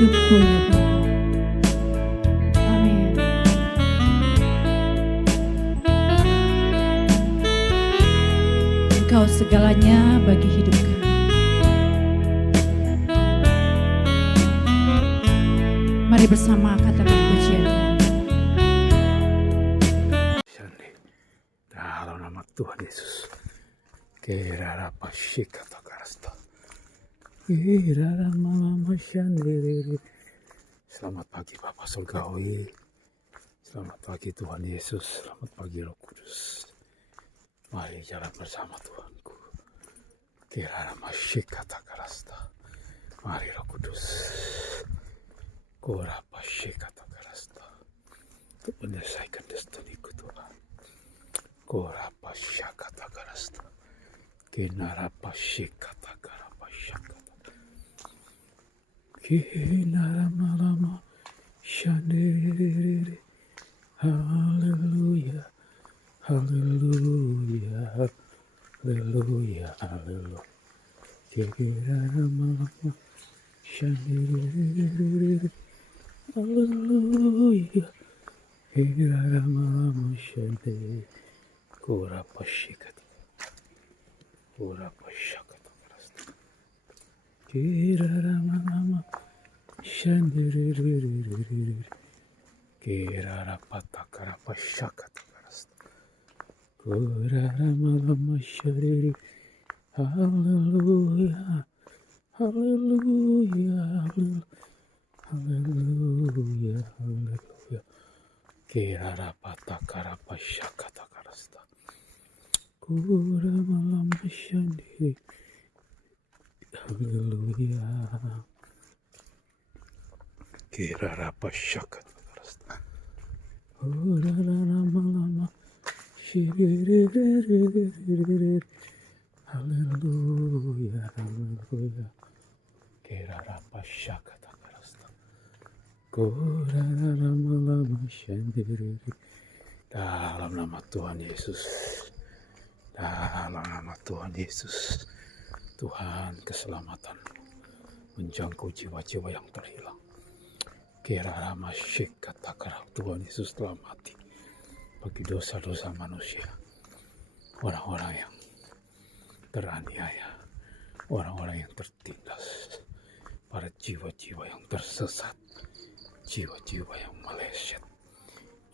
hidupku ya Bapa. Amin. Engkau segalanya bagi hidup kami. Mari bersama katakan pujian. Dalam nama Tuhan Yesus. Kirara pasika takarasta. Kirara mama shandiri. Selamat pagi Bapak Surgawi. Selamat pagi Tuhan Yesus. Selamat pagi Roh Kudus. Mari jalan bersama Tuhanku. Kirara pasika takarasta. Mari Roh Kudus. Kora pasika takarasta. Untuk menyelesaikan destiniku Tuhan. Kora pasika takarasta. Kinara pasika takarasta. Kinara malama shandiri. Haleluya. Haleluya. Haleluya. Haleluya. Kinara malama shandiri. Haleluya. Kinara malama shandiri. Kora pasika. Kora pasika takarasta. Kirara mama shandiri. Kirara patakara pasika takarasta. Kirara mama shandiri. Hallelujah. Hallelujah. Hallelujah. Hallelujah. Kirara patakara pasika takarasta. Kura malam shandiri. Haleluya. Kirara pasika takarasta. Kura malam shandiri. Haleluya. Haleluya. Kirara pasika takarasta. Kura malam shandiri. Dalam nama Tuhan Yesus. Dalam nama Tuhan Yesus, Tuhan keselamatan menjangkau jiwa-jiwa yang terhilang. Kirara masyik katakan Tuhan Yesus telah mati bagi dosa-dosa manusia. Orang-orang yang teraniaya, orang-orang yang tertindas, para jiwa-jiwa yang tersesat, jiwa-jiwa yang meleset,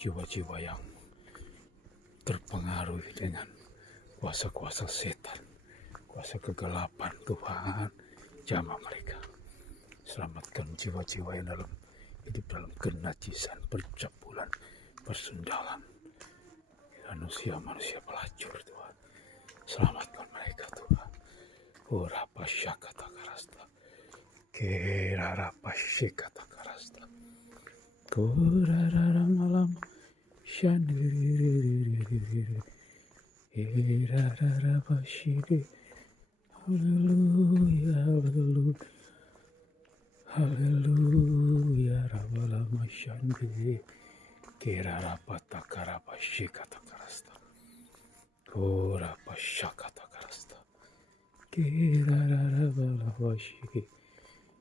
jiwa-jiwa yang terpengaruh dengan kuasa-kuasa setan, kuasa kegelapan. Tuhan, jamah mereka. Selamatkan jiwa-jiwa yang hidup dalam kenajisan, percabulan, persendalan. Manusia-manusia pelacur Tuhan. Selamatkan mereka Tuhan. Ora pasyaka takarasta. Kirara pasyaka takarasta. Kurara malam shandiri. Kirara pasyiri. Haleluya, haleluya. Haleluya, rabalama shandiri. Kirara patakara pasyika takarasta. Kora pasyaka takarasta. Kirara rabalama syiri.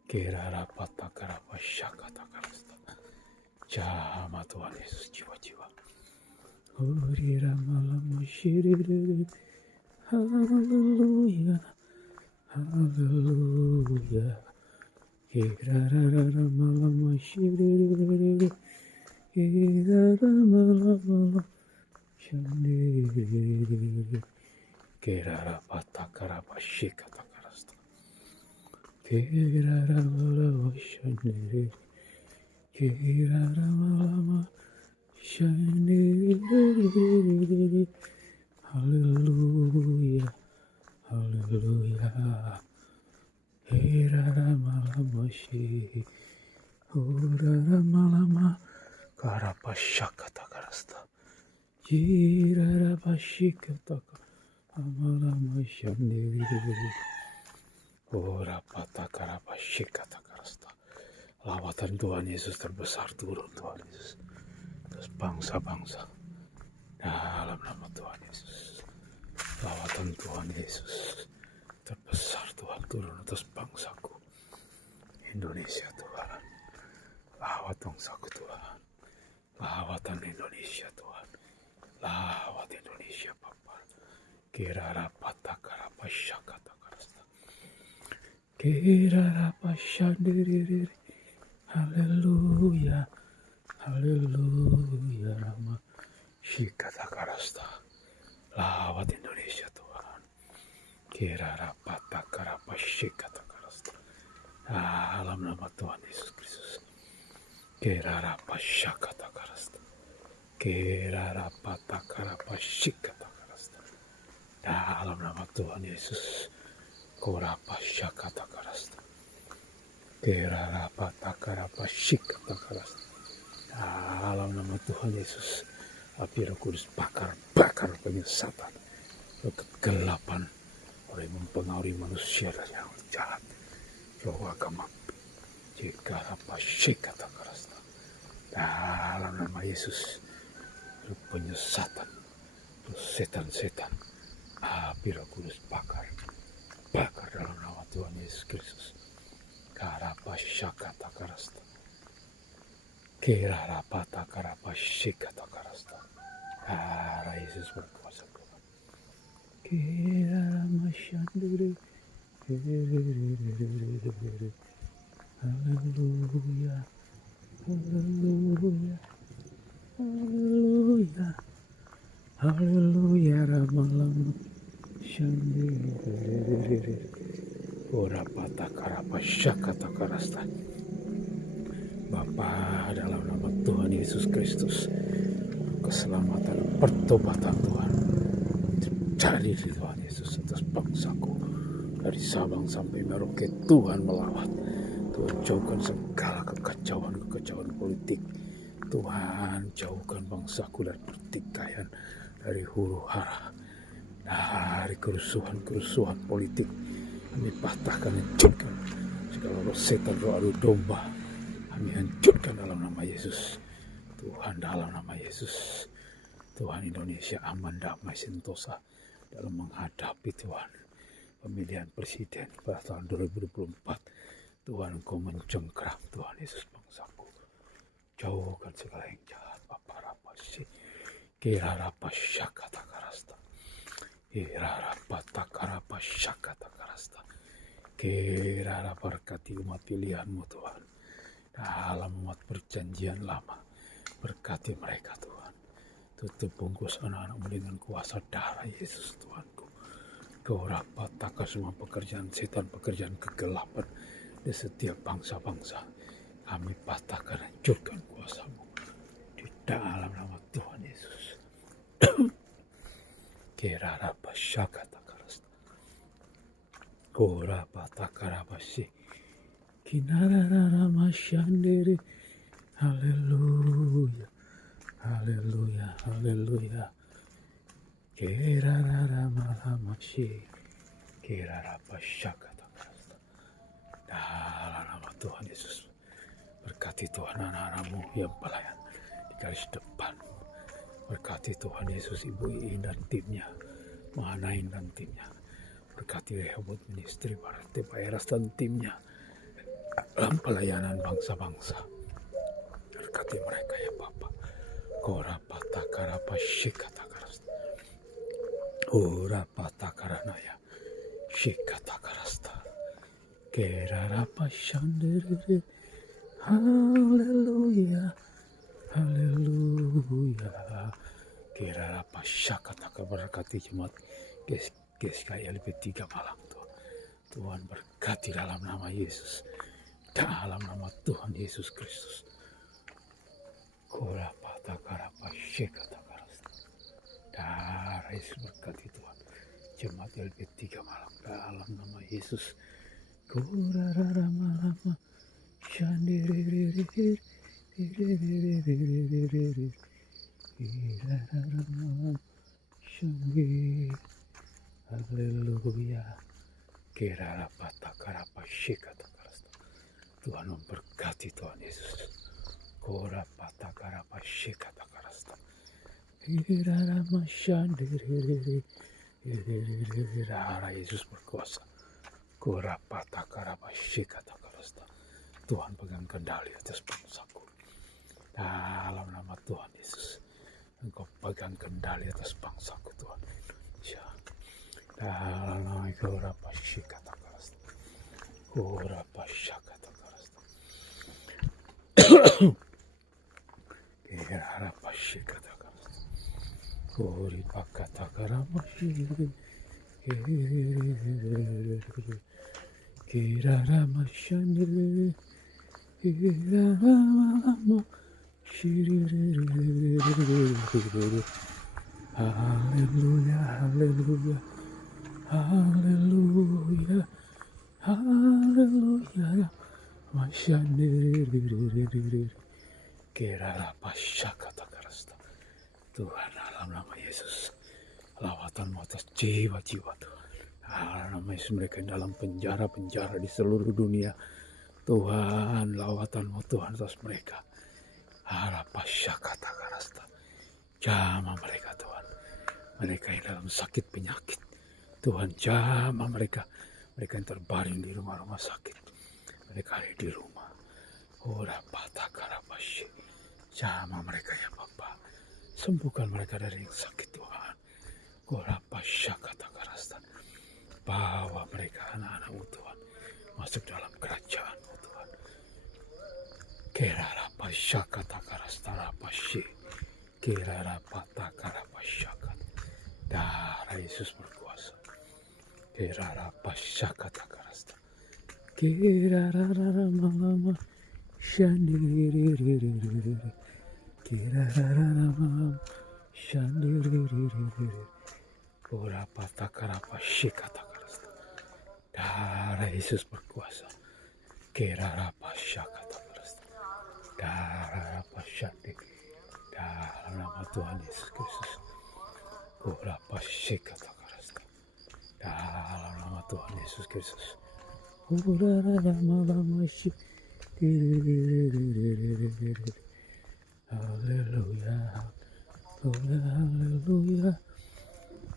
Kirara patakara pasyaka takarasta. Jama Tuhan Yesus jiwa-jiwa. Hurira malam syiri. Haleluya. Haleluya. Kirara malam syiri. Kirara malam syiri. Kirara patakara pasyika takarasta. Kirara malam syiri. Kirara malam shandiri. Haleluya. Haleluya. Hirara malama shi. Hurara malama karapashaka takarasta. Jirara pashika taka. Amalama shandiri. Ora patakara pashika takarasta. Lawatan Tuhan Yesus terbesar turun Tuhan Yesus. Terus bangsa-bangsa dalam nama Tuhan Yesus. Lawatan Tuhan Yesus terbesar Tuhan turun atas bangsaku Indonesia Tuhan. bangsaku Tuhan. Lawatan Indonesia Tuhan. Lawat Indonesia Bapa. Kirara patakara pasyakata karasta. Kirara pasyandiriri. Haleluya. Haleluya Rama. Shikata karasta. Lawat Indonesia Tuhan. Kirara patakara pasyakata karasta. Dalam nama Tuhan Yesus Kristus. Kirara pasyakata karasta. Kirara patakara pasyakata karasta. Dalam nama Tuhan Yesus. Kora pasyakata karasta. Kirara patakara pasyakata karasta. Dalam nama Tuhan Yesus. Api Roh Kudus bakar penyesatan, kegelapan oleh mempengaruhi manusia dari yang jahat. Roh agama jika apa kata kerasta dalam nama Yesus, roh penyesatan, roh setan-setan, api Roh Kudus bakar dalam nama Tuhan Yesus Kristus. Karapashakata karasta. Kirarapata karapashikata karasta. Kara Yesus berkuasa Tuhan. Kiraramashandiri. Haleluya. Haleluya. Haleluya. Haleluya Ramalama. Shandiri. Orapata karapashakata karasta. Bapa, dalam nama Tuhan Yesus Kristus, keselamatan, pertobatan Tuhan terjadi di Tuhan Yesus atas bangsaku, dari Sabang sampai Merauke. Tuhan melawat, Tuhan jauhkan segala kekacauan politik. Tuhan jauhkan bangsaku dari pertikaian, dari huru hara, dari kerusuhan politik. Kami patahkan, hancurkan segala roh setan, roh adu domba. Kami hancurkan dalam nama Yesus. Tuhan, dalam nama Yesus. Tuhan, Indonesia aman, damai, sentosa dalam menghadapi Tuhan pemilihan presiden pada tahun 2024. Tuhan, Engkau mencengkeram Tuhan Yesus bangsaku. Jauhkan segala yang jahat. Bapak rapasi. Kira rapasyakata karasta. Kira rapatakarapashakata karasta. Kira raparkati umat pilihanmu Tuhan. Dalam umat perjanjian lama, berkati mereka Tuhan. Tutup bungkus anak-anakmu dengan kuasa darah Yesus Tuhanku. Kau rapatkan semua pekerjaan setan, pekerjaan kegelapan di setiap bangsa-bangsa. Kami patahkan, hancurkan kuasamu di dalam nama Tuhan Yesus. Kira rapasyakata karasta. Kora patakarabasi. Kinarara masyandiri. Haleluya. Haleluya. Haleluya. Kirarara malamasyi. Kirara pasyakata karasta. Dalam nama Tuhan Yesus. Berkati Tuhan anak-anakmu yang pelayan di garis depan. Berkati Tuhan Yesus Ibu Iin dan timnya. Mahanain dan timnya. Berkati Rehoboth Ministry, Partai Pak Eras dan timnya. Dalam pelayanan bangsa-bangsa. Berkati mereka ya Bapa. Kora patakara shikata karasta. Ora patakaranaya shikata karasta. Kera pashandere. Haleluya. Haleluya. Kera pasyakata berkati jemaat GSKI 3 Malang Tuhan. Tuhan berkati dalam nama Yesus. Dalam nama Tuhan Yesus Kristus. Kora patakara pasyakata karasta. Darah Yesus berkati Tuhan. Jemaat LP3 Malang dalam nama Yesus. Kora rara malama shandiri. Haleluya. Kira patakara pasyakata karasta. Tuhan memberkati Tuhan Yesus. Kora patakara pasyakata karasta. Kira mashandiri. Darah Yesus berkuasa. Kora patakara pasyakata karasta. Tuhan pegang kendali atas bangsaku. Dalam nama Tuhan Yesus, Engkau pegang kendali atas bangsaku Tuhan Indonesia. Dalam nama Gorapa Shikata Karasta, Gorapa Shakata Karasta, Gorapa Shikata Karasta, Gori Pakata Karama Shiri, Kirarama Shani, Kirarama Shiri. Hallelujah, hallelujah, hallelujah, hallelujah. Masyani, Kirarapa Shakata Karasta. Tuhan, dalam nama Yesus, lawatan atas jiwa-jiwa Tuhan. Dalam nama Yesus, mereka yang dalam penjara-penjara di seluruh dunia. Tuhan, lawatan-Mu Tuhan atas mereka. Harapasyakata karasta. Jamah mereka Tuhan. Mereka yang dalam sakit penyakit. Tuhan, jamah mereka. Mereka yang terbaring di rumah-rumah sakit. Mereka ada di rumah. Urapata karapasy. Jamah mereka ya Bapa. Sembuhkan mereka dari yang sakit Tuhan. Urapasyakata karasta. Bawa mereka anak-anak-Mu Tuhan masuk dalam kerajaan-Mu Tuhan. Kirarapashakata karastarapashi. Kirarapata karapasyakat. Darah Yesus berkuasa. Kirarapashakata karasta. Kirararamalama shandiririri. Kirararamalama shandiririri. Urapata karapashikata karasta. Darah Yesus berkuasa. Kirarapashakata karasta. Darah pasyati. Dalam nama Tuhan Yesus Kristus. Urapashikata karasta. Dalam nama Tuhan Yesus Kristus. Uraramalamashi. Haleluya. Haleluya.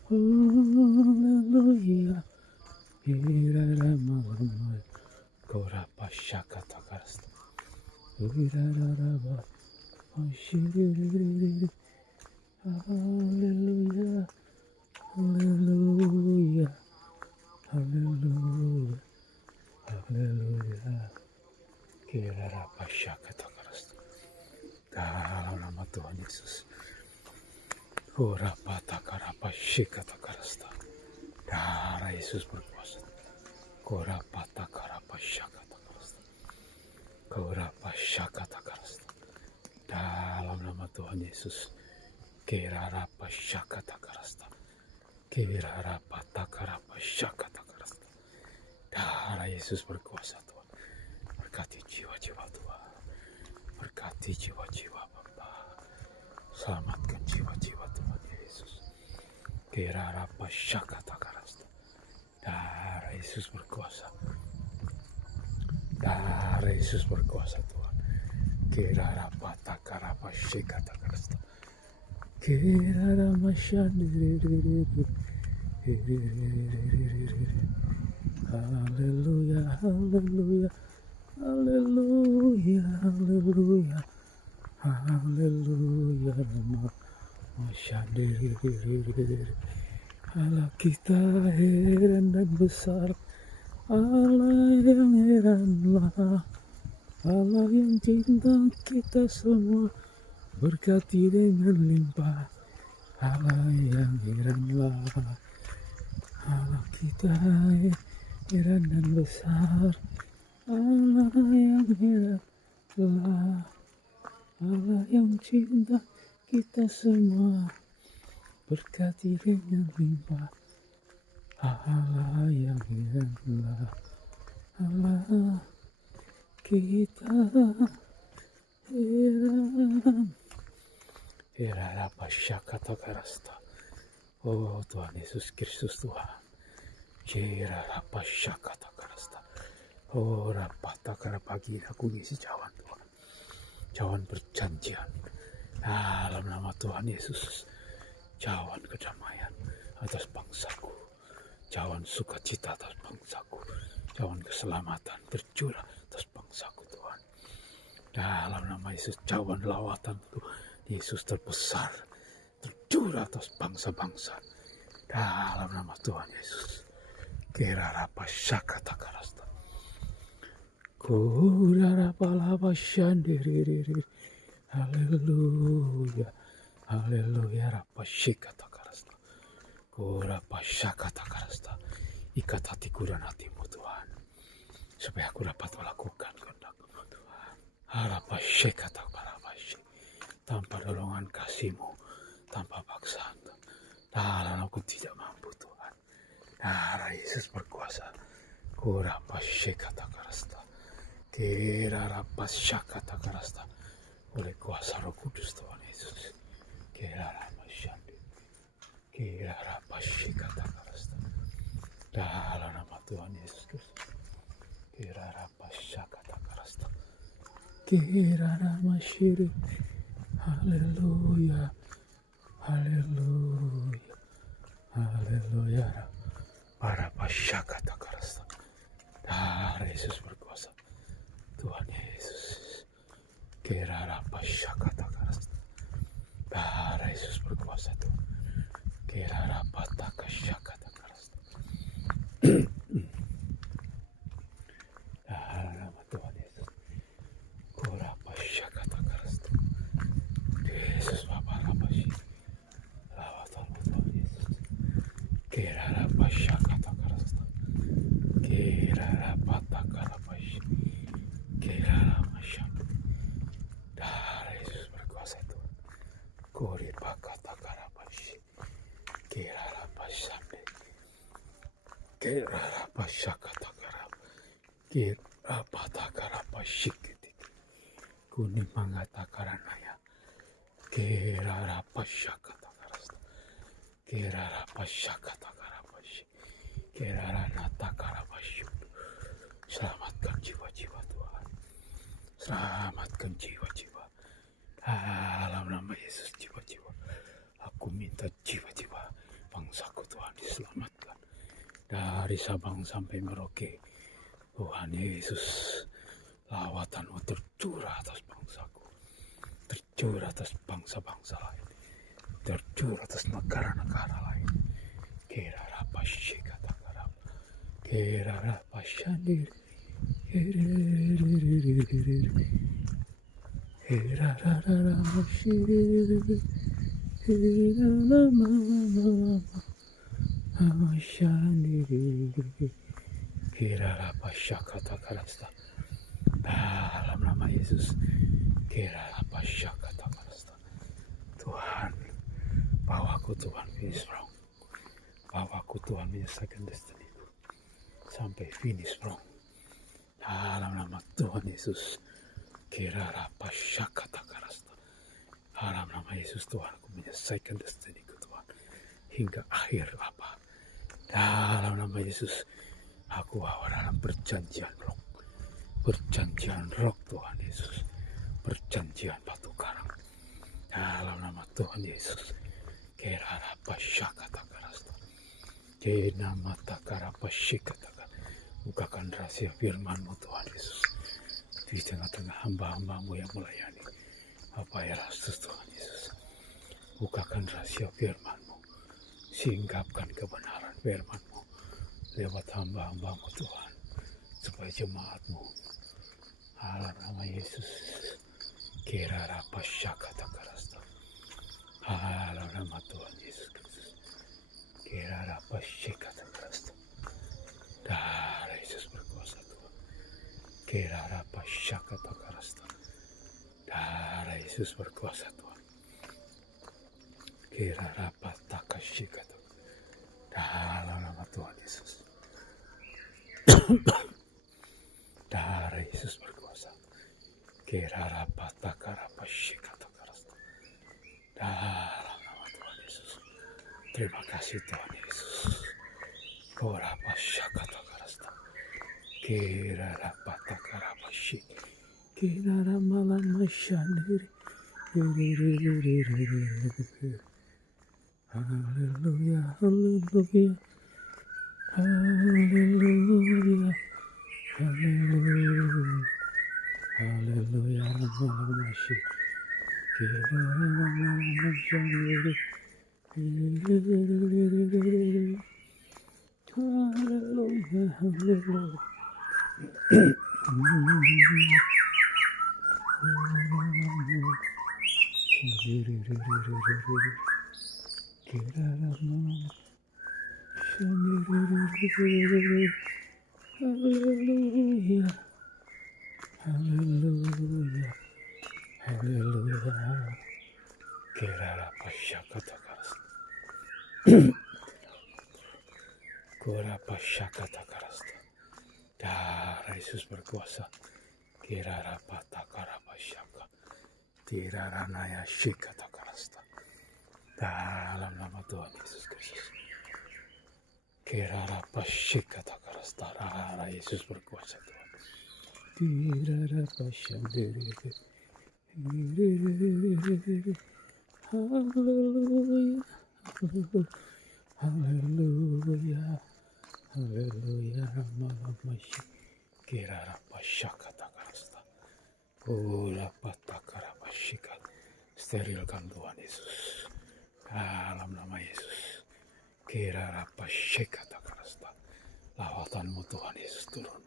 Haleluya. Iraramalama. Gorapashakata karasta. Irararaba. Ashiriri. Haleluya. Haleluya. Haleluya. Haleluya. Kirarapashakata karasta. Dalam nama Tuhan Yesus. Urapata karapashikata karasta. Darah Yesus berkuasa. Gorapata karapashakata karasta. Gorapashakata karasta. Dalam nama Tuhan Yesus. Kirarapashakata karasta. Kirarapata karapashakata karasta. Darah Yesus berkuasa Tuhan. Berkati jiwa-jiwa Tuhan. Berkati jiwa-jiwa Bapa. Selamatkan jiwa-jiwa Tuhan Yesus. Kirarapashakata karasta. Darah Yesus berkuasa. Darah Yesus berkuasa Tuhan. Kirarapata karapashikata karasta. Kiraramashandiririri. Haleluya, haleluya, haleluya, haleluya, haleluya, Mashandiririri. Allah kita heran dan besar, Allah yang heranlah, Allah yang cinta kita semua, berkati dengan limpah, Allah yang heranlah, Allah kita heran dan besar, Allah yang heranlah, Allah yang cinta kita semua, berkati dengan limpah, Allah yang heranlah, Allah kita heran. Kirarapashakata karasta. Oh Tuhan Yesus Kristus Tuhan. Kirarapashakata karasta. Oh rapata karapagi aku ngisi cawan Tuhan. Cawan perjanjian. Dalam nama Tuhan Yesus. Cawan kedamaian atas bangsaku. Cawan sukacita atas bangsaku. Cawan keselamatan tercurah atas bangsaku Tuhan. Dalam nama Yesus, cawan lawatanku, Yesus terbesar, tercurah atas bangsa-bangsa. Dalam nama Tuhan Yesus. Kerarapa syakata karasta. Kurarapa lapa shandiri. Haleluya. Haleluya. Rapa syikata karasta. Kurapa syakata karasta. Ikat hatiku dan hatimu Tuhan. Supaya aku dapat melakukan kehendak-Mu Tuhan. Harapa syikata parapa syik. Tanpa dorongan kasih-Mu, tanpa paksaan. Dalam aku tidak mampu Tuhan. Darah Yesus berkuasa. Kurapa syikata karasta. Kirarapa syakata karasta. Oleh kuasa Roh Kudus Tuhan Yesus. Kirarapa syandi. Kirarapa syikata karasta. Dalam nama Tuhan Yesus Kristus. Kirarapa syakata karasta. Kirarapa syiri. Haleluya. Haleluya. Haleluya. Para pasyakata karasta. Darah Yesus berkuasa. Tuhan Yesus. Kirara pasyakata karasta. Darah Yesus berkuasa Tuhan. Kirara pataka syakata karasta. Dalam nama Tuhan Yesus. Kura pasyakata karasta. Yesus Bapa Rapashi. Lawatan Tuhan Yesus. Kirara pasyakata karasta. Kirara pataka rapashi. Kirara masyakata. Darah Yesus berkuasa Tuhan. Kuri pakata karapashi. Kirara pasyambe. Kirara pasyakata karap. Kirara pataka rapashi. Kuni mangata karanaya. Kirara pasyakata karasta. Kirara pasyakata karapashi. Kirara nata karapashi. Selamatkan jiwa-jiwa Tuhan. Selamatkan jiwa-jiwa. Dalam nama Yesus jiwa-jiwa. Aku minta jiwa-jiwa bangsaku Tuhan diselamatkan. Dari Sabang sampai Merauke. Tuhan Yesus. Lawatanmu tercurah atas bangsaku. Tercurah atas bangsa-bangsa lain. Tercurah atas negara-negara lain. Kirara pasyikata karab. Kirara pasyandir. Kirara pasyakata karasta. Dalam nama Yesus. Kirara pasyakata karasta. Tuhan, bawaku Tuhan finish strong. Bawaku Tuhan menyelesaikan destiniku sampai finish strong. Dalam nama Tuhan Yesus. Kirara pasyakata karasta. Dalam nama Yesus Tuhan, aku menyelesaikan destiniku Tuhan. Hingga akhir Bapa. Dalam nama Yesus, aku bawa dalam perjanjian roh. Perjanjian roh Tuhan Yesus. Perjanjian batu karang. Dalam nama Tuhan Yesus. Kirara pasyakata karasta. Kena mata karapa syikata. Bukakan rahasia firman-Mu Tuhan Yesus. Di tengah-tengah hamba-hamba-Mu yang melayani. Apa ya Rastus Tuhan Yesus. Bukakan rahasia firman-Mu. Singgapkan kebenaran firman-Mu. Lewat hamba-hamba-Mu Tuhan. Supaya jemaat-Mu. Dalam nama Yesus. Kirara pasyakata karasta. Dalam nama Tuhan Yesus Kristus. Kirara pasyakata karasta. Darah Yesus berkuasa Tuhan. Kirara pasyakata karasta. Darah Yesus berkuasa Tuhan. Kirara pataka syikata. Dalam nama Tuhan Yesus. Darah Yesus berkuasa. Kirara pataka rapa syikata karasta. Dalam nama Tuhan Yesus. Terima kasih Tuhan Yesus. Korapa syakata karasta. Kirara pataka rapa syik. Kirara malam masyandir. Haleluya, haleluya. Haleluya. Haleluya. Haleluya, masih. Haleluya, haleluya. Haleluya, haleluya, haleluya. Kerara pasyakata karas. Kora pasyakata karas. Darah Yesus berkuasa. Kerara patakara pasyaka. Tiraranaya shikata karasta. Dalam nama Tuhan Yesus Kristus. Kerara pasyakata karasta. Darah Yesus berkuasa Tuhan. Tirara pasyandiri. Haleluya, haleluya, haleluya, malam masih kirara pasyakata karasta, ula patakara pasyikat, sterilkan Tuhan Yesus, dalam nama Yesus, kirara pasyakata karasta, lawatanmu Tuhan Yesus turun,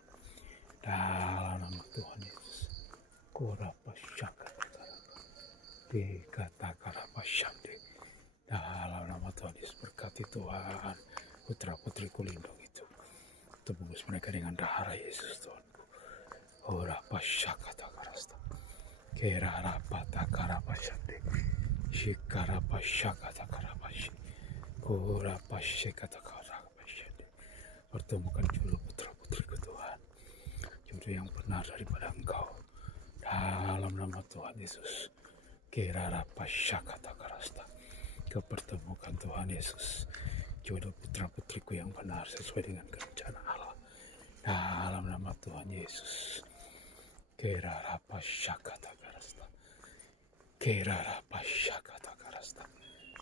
dalam nama Tuhan Yesus, kura pasyakata. Dikata karapasyande dalam nama Tuhan Yesus berkati Tuhan putra putriku lindungi itu tebus mereka dengan darah Yesus Tuhanku. Ora pasyakata karasta kera rapata karapasyande shikara pasyakata karapasy ora pasyakata karapasyande. Pertemukan jodoh putra putriku Tuhan, jodoh yang benar daripada Engkau dalam nama Tuhan Yesus. Kerara pasyakata karasta. Kepertemukan Tuhan Yesus jodoh putra putriku yang benar sesuai dengan kerencana Allah dalam nama Tuhan Yesus. Kerara pasyakata karasta. Kerara pasyakata karasta.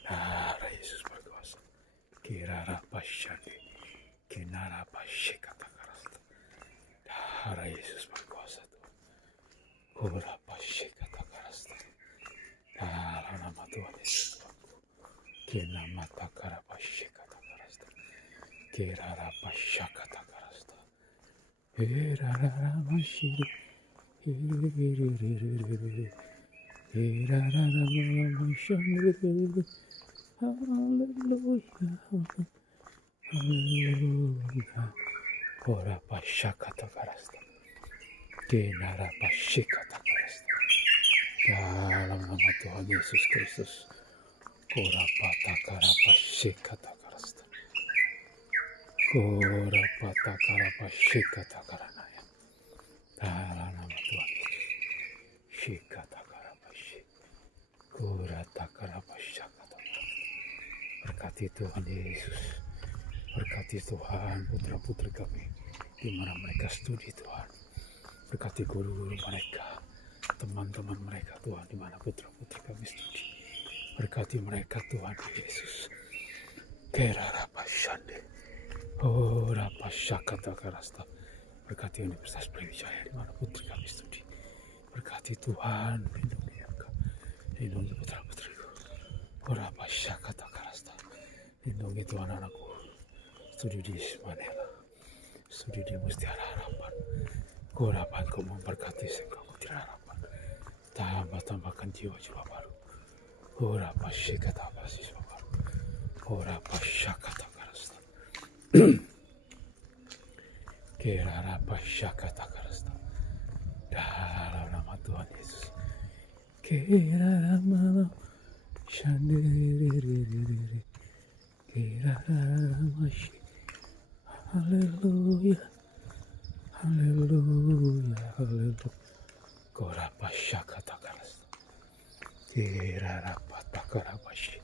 Darah Yesus berkuasa. Kerara pasyande. Kenara pasyakata karasta. Darah Yesus berkuasa Tuhan. Kura pasyakata karasta. Dalam nama Tuhan Yesus Tuhanku. Kena mata karapasyakata karasta. Kerara pasyakata karasta. Kerara masyiri. Kerara masyiri. Haleluya. Haleluya. Kora pasyakata karasta. Kenara pasyakata karasta. Dalam nama Tuhan Yesus Kristus, kora patakara pasyakata karasta, kora patakara pasyakata karanaya. Dalam nama Tuhan Yesus, shikata karapasy, kora takara pasyakata. Berkati Tuhan Yesus, berkati Tuhan putra putri kami di mana mereka studi Tuhan, berkati guru-guru mereka, teman-teman mereka Tuhan di mana putra-putri kami studi. Berkati mereka Tuhan Yesus. Kerara pasyande. Oh rapasyakata karasta. Berkati Universitas Brawijaya di mana putri kami studi. Berkati Tuhan, lindungi mereka. Lindungi putra-putriku. Oh rapasyakata karasta. Lindungi Tuhan anakku. Studi di Manila. Studi di Mutiara Harapan. Harapanku memberkati engkau Mutiara Harapan. Tambahkan jiwa-jiwa baru. Ora pasyakata basis baru. Ora pasyakata karasta. Kerara pasyakata karasta. Dalam nama Tuhan Yesus. Kerara malam shandiri. Kerara masyi. Haleluya. Haleluya. Haleluya. Kora pasyakata karasta. Kerara patakara pasyi.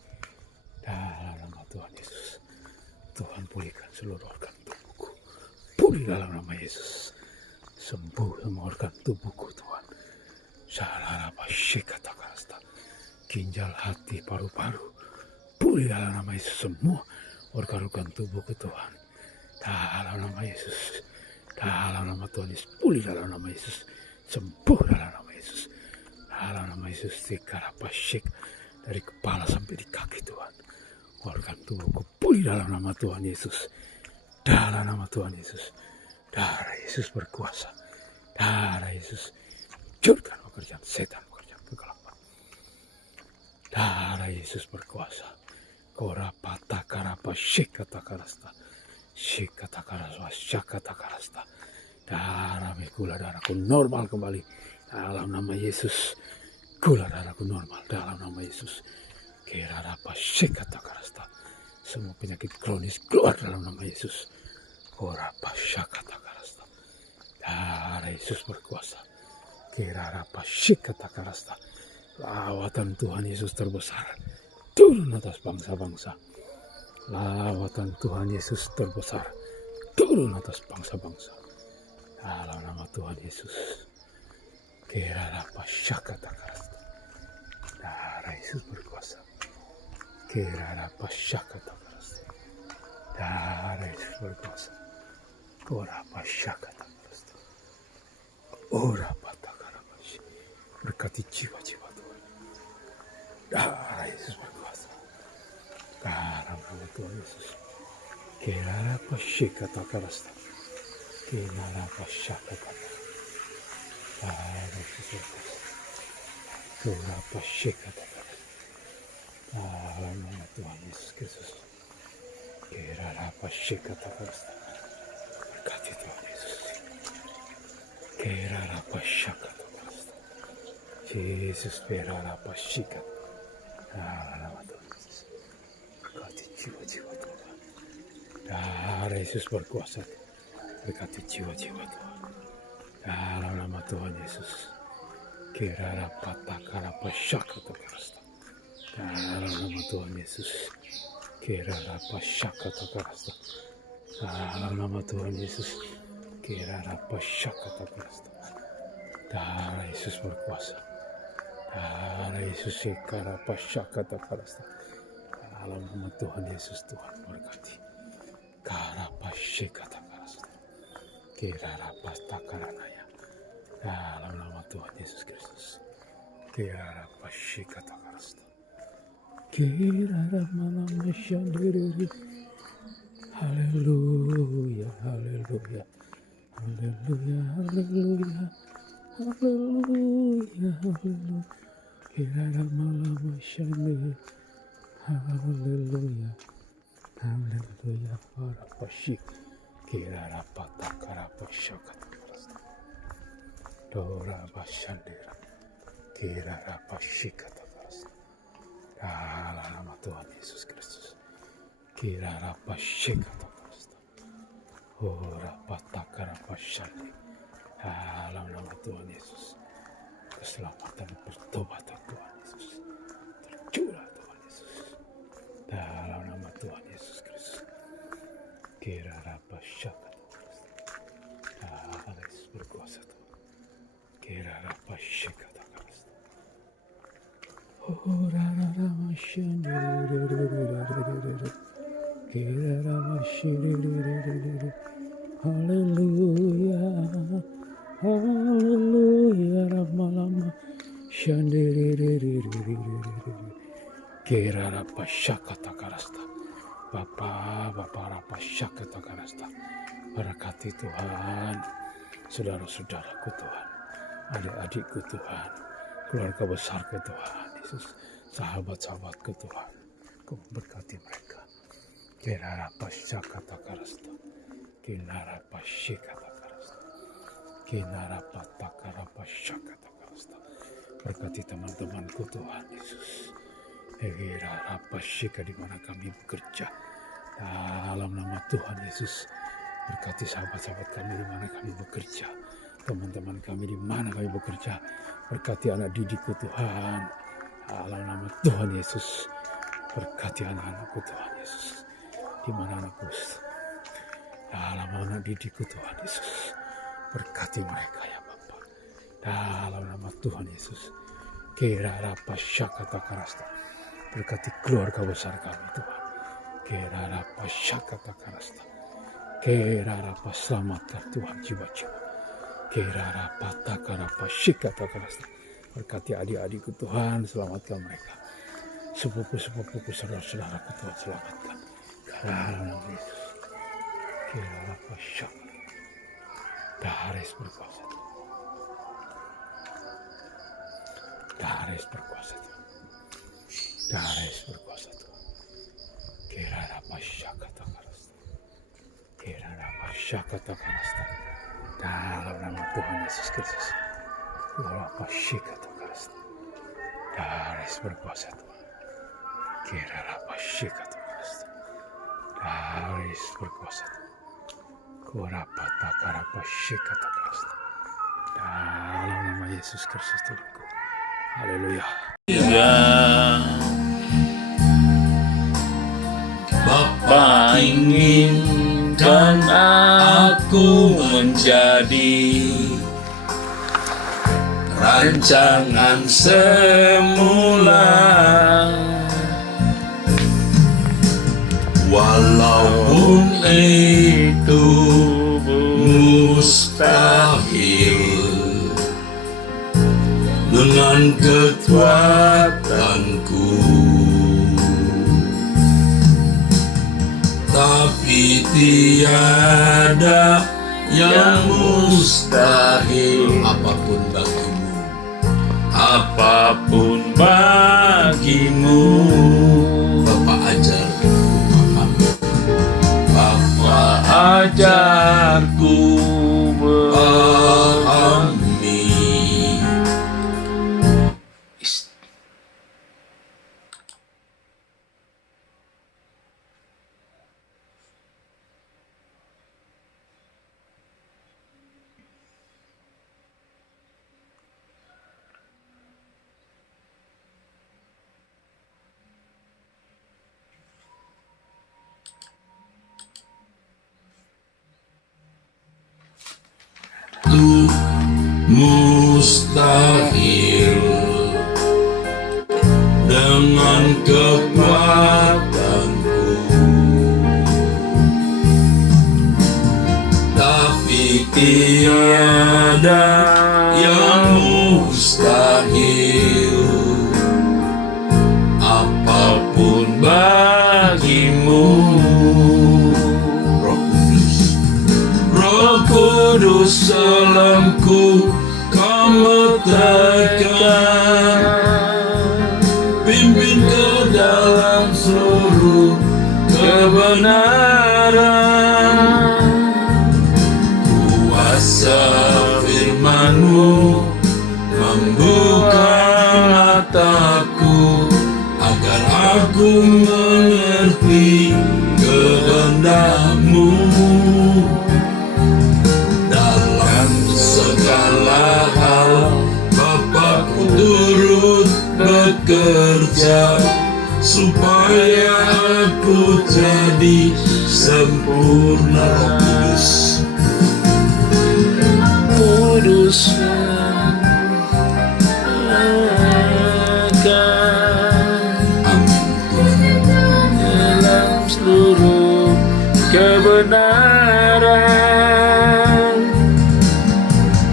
Dalam nama Tuhan Yesus. Tuhan pulihkan seluruh organ tubuhku. Pulih dalam nama Yesus. Sembuh semua organ tubuhku Tuhan. Salara pasyakata karasta. Ginjal, hati, paru-paru. Pulih dalam nama Yesus semua organ-organ tubuhku Tuhan. Dalam nama Yesus. Dalam nama Tuhan Yesus. Pulih dalam nama Yesus. sembuh dalam nama Yesus. Dalam nama Yesus, Tikarapasyik, dari kepala sampai di kaki Tuhan. Organ tubuhku pulih dalam nama Tuhan Yesus. Dalam nama Tuhan Yesus. Darah Yesus berkuasa. Darah Yesus hancurkan pekerjaan setan, pekerjaan kegelapan. Darah Yesus berkuasa. Korapata karapa shikata karasta. Shikata karaswa syakata karasta. Darah gula darahku normal kembali. Dalam nama Yesus. Gula darahku normal dalam nama Yesus. Kirarapa shikata karasta. Semua penyakit kronis keluar dalam nama Yesus. Korapa syakata karasta. Darah Yesus berkuasa. Kirarapa shikata karasta. Lawatan Tuhan Yesus terbesar turun atas bangsa-bangsa. Lawatan Tuhan Yesus terbesar turun atas bangsa-bangsa. Dalam nama Tuhan Yesus. Kirarapa syakata karasta. Darah Yesus berkuasa. Kirarapa syakata karasta. Darah Yesus berkuasa. Korapa syakata karasta. Orapa takarapashi. Berkati jiwa-jiwa Tuhan. Darah Yesus berkuasa. Dalam nama Tuhan Yesus. Kirarapa syakata karasta. Kirarapa syakata karasta. Darah Yesus berkuasa. Kirarapa syakata karasta. Dalam nama Tuhan Yesus Kristus. Kirarapa syakata karasta. Berkati Tuhan Yesus. Kirarapa syakata karasta. Yesus kirarapa syakata. Dalam nama Tuhan Yesus. Berkati jiwa-jiwa Tuhan. Darah Yesus berkuasa. Berkati jiwa-jiwa Tuhan. Dalam nama Tuhan Yesus. Kirarapa takarapa syakata karasta. Dalam nama Tuhan Yesus. Kirarapa syakata karasta. Dalam nama Tuhan Yesus. Kirarapa syakata karasta. Darah Yesus berkuasa. Darah Yesus kirarapa syakata karasta. Dalam nama Tuhan Yesus, Tuhan berkati. Karapa syakata karasta. Kirarapa takaranaya. Dalam nama Tuhan Yesus Kristus. Kirarapa syakata karasta. Kirarapa lama syandiri. Haleluya, haleluya, haleluya, haleluya, haleluya, haleluya. Kirarapa lama syandiri. Haleluya, haleluya, harapa syik. Kirarapa takarapa syakata karasta. Dorapa syandira. Kirarapa syikata karasta. Dalam nama Tuhan Yesus Kristus. Kirarapa syikata karasta. Orapa takarapa syandira. Dalam nama Tuhan Yesus. Keselamatan pertobatan Tuhan Yesus tercurah Tuhan Yesus. Dalam nama Tuhan Yesus Kristus. Kirarapa syakata karasta. Dalam Yesus berkuasa Tuhan. Kirarapa syakata karasta. Orarama syandiri. Kirarama syandiri. Haleluya. Haleluya. Ramalama syandiri. Kirarapa syakata karasta. Bapa rapa syakata karasta. Berkati Tuhan. Saudara-saudaraku Tuhan. Adik-adikku Tuhan. Keluarga besarku Tuhan Yesus. Sahabat-sahabatku Tuhan. Kau berkati mereka. Kirarapa syakata karasta. Kirarapa syakata karasta. Kirarapa takarapa syakata karasta. Berkati teman-temanku Tuhan Yesus. Kirarapa syakata di mana kami bekerja. Dalam nama Tuhan Yesus. Berkati sahabat-sahabat kami di mana kami bekerja. Teman-teman kami di mana kami bekerja. Berkati anak didikku Tuhan. Dalam nama Tuhan Yesus. Berkati anak-anakku Tuhan Yesus. Di mana anakku. Dalam anak didikku Tuhan Yesus. Berkati mereka ya Bapa. Dalam nama Tuhan Yesus. Kirarapa syakata karasta. Berkati keluarga besar kami Tuhan. Kirarapa syakata karasta. Kirarapa selamatkan Tuhan jiwa-jiwa. Kirara patakarapa shikatakarasta. Berkati adik-adikku Tuhan, selamatkan mereka. Sepupu-sepupuku, saudara-saudaraku Tuhan, selamatkan. Dalam nama Yesus. Kirara syak. Dahares berkuasa. Dahares berkuasa. Dahares berkuasa. Kirara pasyakatakarasta. Kirara pasyakatakarasta. Dalam nama Tuhan Yesus Kristus. Kirara pasyakatakarasta. Dahares berkuasa Tuhan. Kirara pasyakatakarasta. Dahares berkuasa Tuhan. Kurapata pasyakatakarasta. Dalam nama Yesus Kristus Tuhanku. Haleluya. Bapa inginkan aku menjadi rancangan semula, walaupun itu mustahil. Dengan kekuatanku, tapi tiada yang mustahil. Apapun bagimu, Apapun bagimu, Bapa ajarku memahami. Bapa ajarku memahami. Itu mustahil dengan kekuatanku, tapi tiada yang mustahil. Apapun bagimu, Roh Kudus dalamku, Kamu tekan, pimpin ke dalam seluruh kebenaran. Kuasa firman-Mu membuka mataku, agar aku mengerti kehendak-Mu. Dalam segala hal Bapakku turut bekerja, supaya aku jadi sempurna. Roh Kudus, dalam seluruh kebenaran.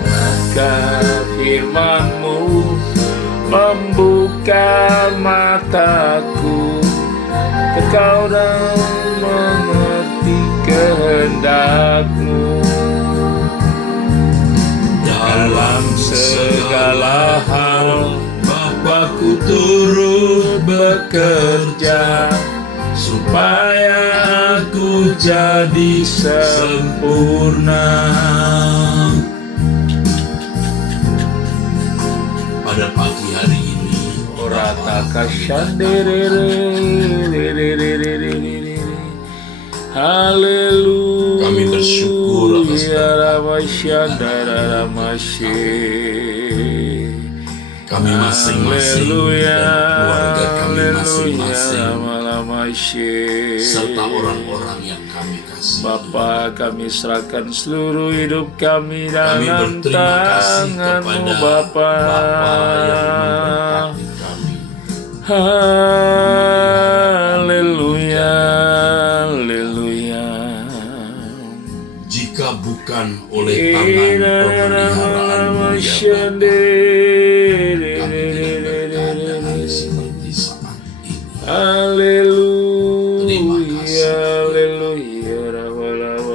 Maka firman-Mu membuka mataku, Engkau dalam mengerti kehendak-Mu. Dalam segala hal Bapakku turut bekerja, supaya aku jadi sempurna. Pada pagi hari ini, Haleluya. Kami bersyukur atas kami masing-masing dan keluarga kami masing-masing, serta orang-orang yang kami kasih. Bapa, kami serahkan seluruh hidup kami Kami dalam berterima kasih kepada tangan-Mu, Bapa. yang memberkati kami. Haleluya, haleluya. Jika bukan oleh tangan pemeliharaanmu ya Bapa, kami tidak berkeadaan seperti saat ini. Terima kasih Tuhan.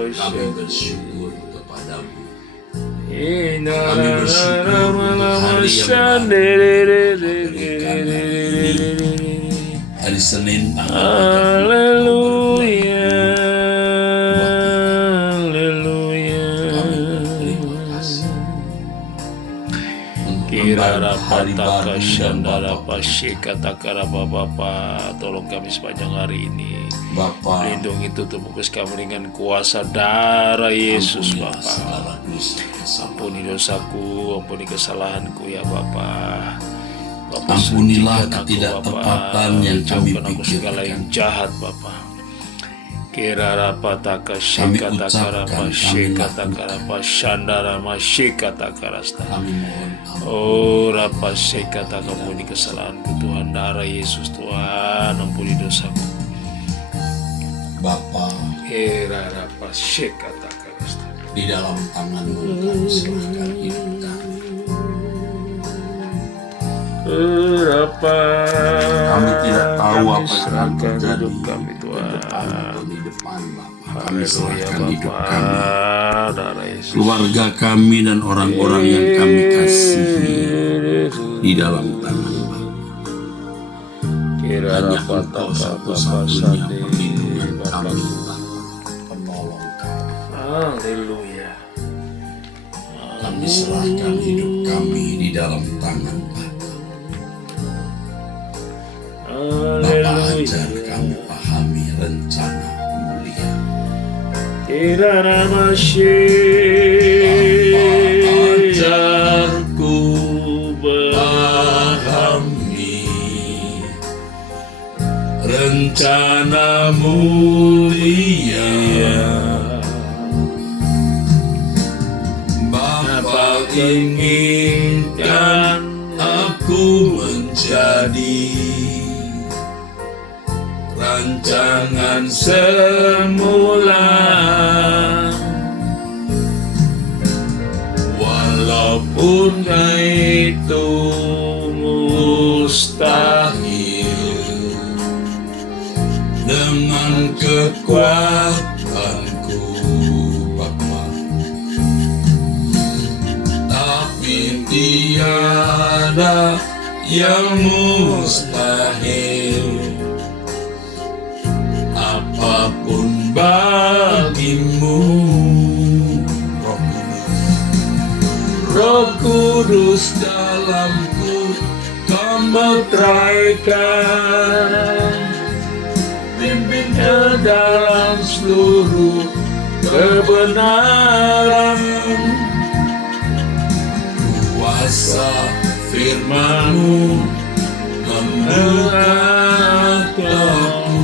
Kami bersyukur kepadamu. Kami bersyukur untuk hari yang baru Tuhan berikan ini. Hari Senin tanggal 30 Oktober. Kirara hari pataka baru syandara dan pasyika takara Bapa, tolong kami sepanjang hari ini. Bapa, Lindungi tutup fokus kami dengan kuasa darah Yesus ampunilah Bapa. segala dosa kesalahan. Ampuni dosaku, ampuni kesalahanku ya Bapa. Bapa, Ampunilah sucikan aku, ketidaktepatan Bapa. yang kami Jauhkan aku segala yang pikirkan. jahat Bapa. Kirara pataka Kami syika takara ucapkan, pasyika kami takara pasyandara masyika takarasta. Kami mohon ampun. Oh Rapa Sekata, ampuni kesalahanku Tuhan, darah Yesus Tuhan, ampuni dosaku. Bapa, Kira Rapa Sekata Karasta. di dalam tangan-Mu kami serahkan hidup kami. Rapa, Kami tidak tahu apa yang serahkan terjadi hidup kami di Tuhan. depan atau di depan Bapa. Kami Haleluya serahkan hidup Bapa, kami, darah Yesus. keluarga kami dan orang-orang yang kami kasihi di dalam tangan Bapa. Kira Hanya Rapa Engkau Taka satu-satunya Sandi perlindungan Bapa. kami, penolong kami. Haleluya. Kami serahkan hidup kami di dalam tangan Bapa. Bapa, ajar kami pahami rencana mulia. Kira Rapa Ajarku pahami rencana mulia. Bapa inginkan aku menjadi rancangan semula, walaupun itu mustahil. Dengan kekuatanku Bapa, tapi tiada yang mustahil. Apapun bagimu, Roh Kudus dalamku kau meteraikan, pimpin ke dalam seluruh kebenaran. Kuasa firman-Mu membuka mataku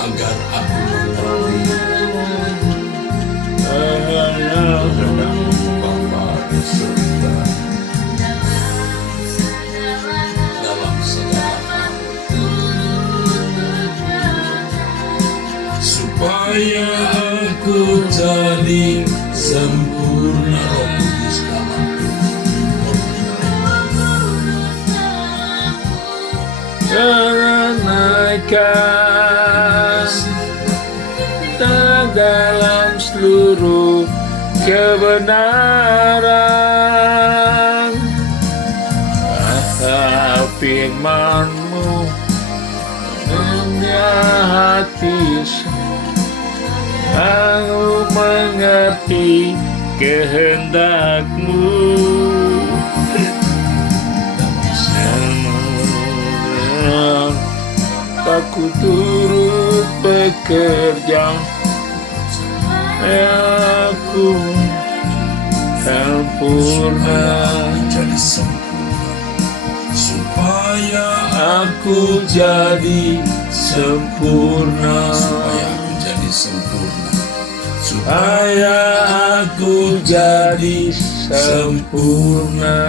agar aku mengerti Bapa beserta dalam segala hal, supaya aku jadi sempurna. Roh Kudus dalamku, naikkan dalam seluruh kebenaran. Firman-Mu dengan hati aku mengerti kehendak-Mu. Aku turut bekerja, aku sempurna, jadi sempurna, supaya aku jadi sempurna, supaya aku jadi sempurna, supaya aku jadi sempurna.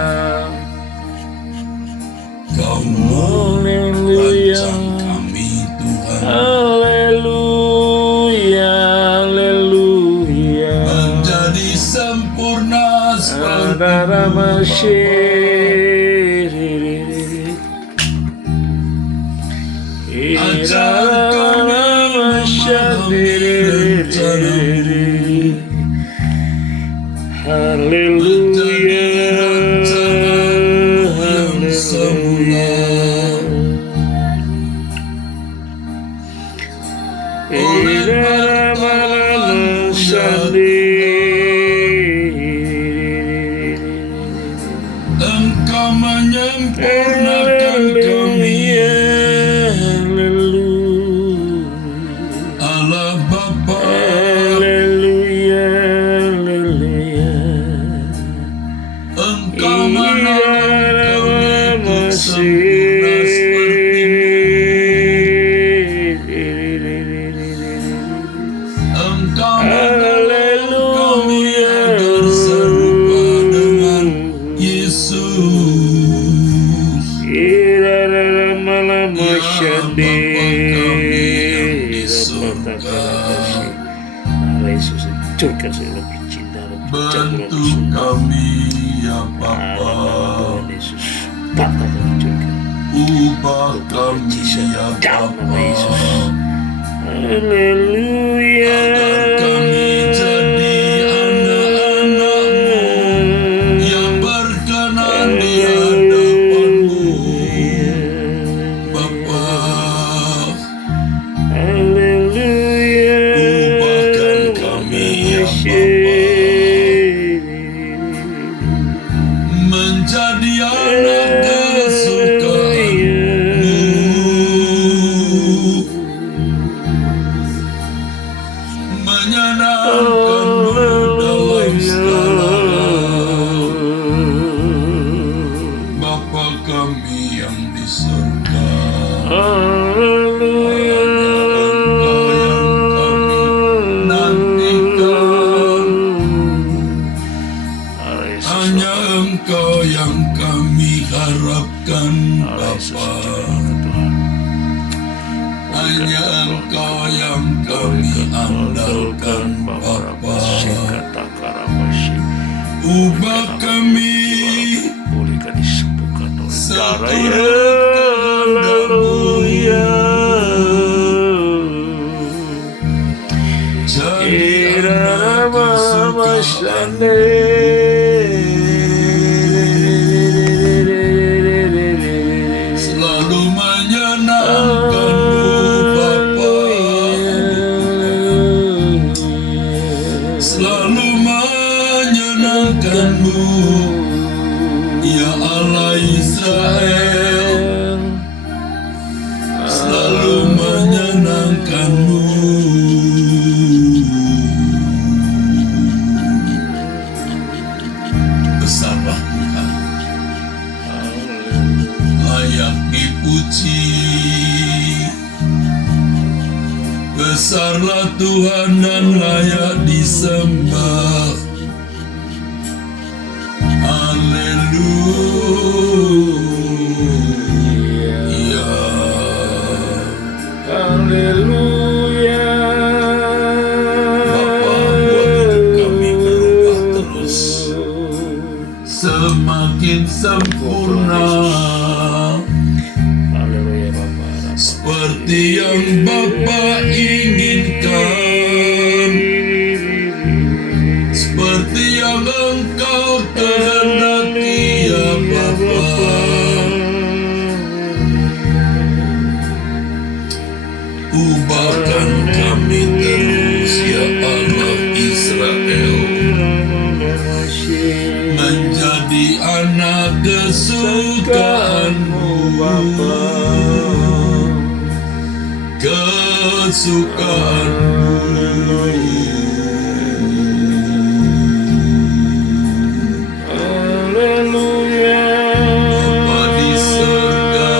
Kau merancang kami Tuhan, Haleluya, haleluya. Ajarkan memahami rencana-Mu, menjadi rencana-Mu yang semula. Oleh pertolongan Engkau menyempurnakan kami, Allah Bapa. Engkau menolong kami untuk sempurna seperti-Mu. Engkau menolong kami agar serupa dengan Yesus. Ya Bapa kami yang di surga, bantu kami ya Bapa. Ubah kami ya Bapa, agar kami jadi anak-anak-Mu yang berkenan di hadapan-Mu, Bapa. Ubahkan kami ya Bapa, menjadi anak kesukaan-Mu, menyenangkan-Mu dalam segala hal. Bapa kami yang di surga, hanya Engkau yang kami harapkan, Bapa. Hanya Engkau yang kami andalkan, Bapa. Ubah kami seturut kehendak-Mu, jadi anak kesukaan-Mu, selalu menyenangkan-Mu, Bapa. Selalu menyenangkan-Mu, ya Allah Israel. Selalu menyenangkan-Mu. Besarlah Tuhan, layak dipuji. Besarlah Tuhan dan layak disembah. Haleluya. Haleluya. Bapa, buat hidup kami berubah terus, semakin sempurna, Haleluya Bapa. seperti yang Bapa inginkan, seperti yang Engkau kehendaki ya Bapa. Ubahkan kami terus ya Allah Israel, menjadi anak kesukaan-Mu, Bapa di surga.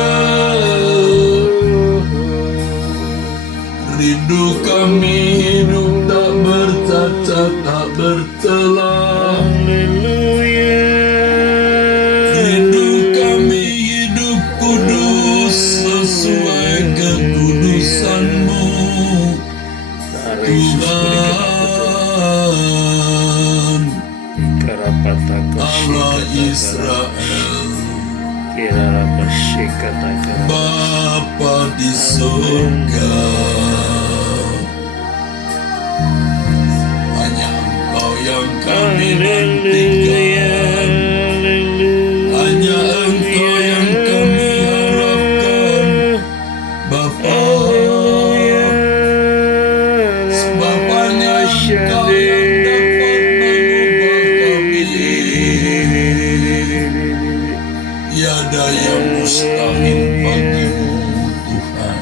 Rindu kami hidup tak bercacat, tak bercela. Rindu kami hidup kudus sesuai kekudusan-Mu, Tuhan. Allah Israel, Bapa di surga, hanya Engkau yang kami nantikan, hanya Engkau yang kami harapkan, Bapa. Bapaknya Engkau yang dapat mengubah kami. Tiada yang mustahil bagimu, Tuhan.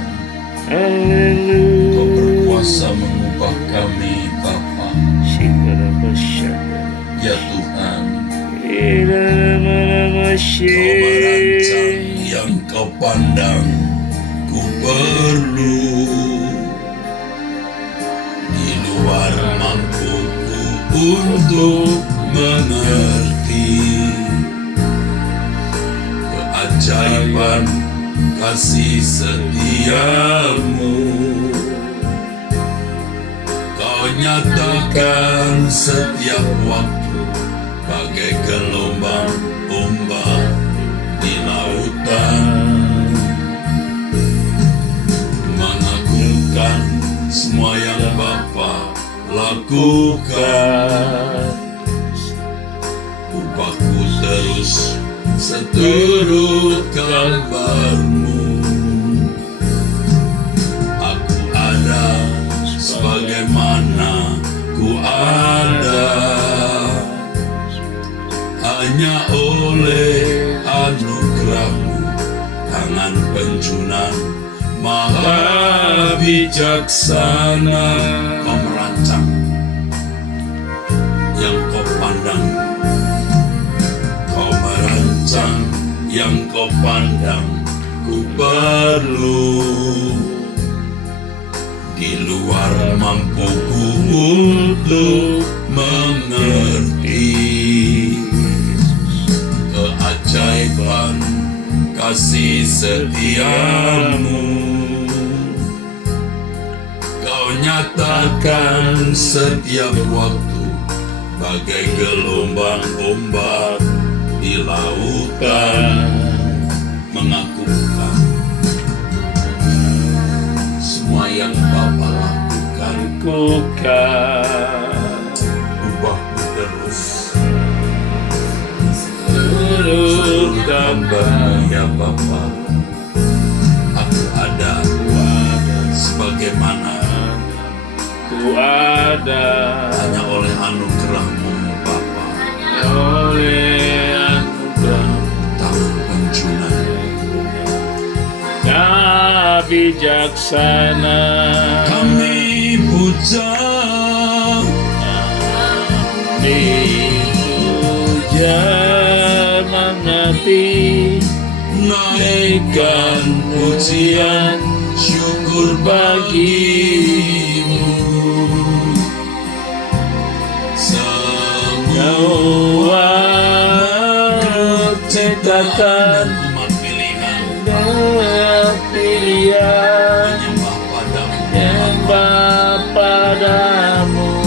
Kau berkuasa mengubah kami, Bapa. Ya Tuhan, Kau merancang yang Kau pandang, ku perlu di luar mampuku untuk mengerti keajaiban kasih setiamu. Kau nyatakan setiap waktu bagai gelombang ombak di lautan, mengagumkan semua yang Bapa lakukan. Upahku terus seturut kabar-Mu. Aku ada sebagaimana ku ada, hanya oleh anugerah-Mu. Tangan penjunan maha bijaksana, Kau merancang yang Kau pandang, Kau merancang yang Kau pandang, ku perlu di luar mampuku untuk mengerti keajaiban kasih setiamu. Kau nyatakan setiap waktu bagai gelombang ombak di lautan, mengagumkan semua yang Bapa lakukan. Ubahku terus gambar ya Bapa. Aku ada sebagaimana ku ada, hanya oleh anugerah-Mu Bapa. oleh anugerah Tangan penjunan bijaksana, kami puja, dipuja mengerti, naikkan pujian syukur bagi-Mu. Semua ciptakan umat pilihan pilihan menyembah padamu, nyembah padamu.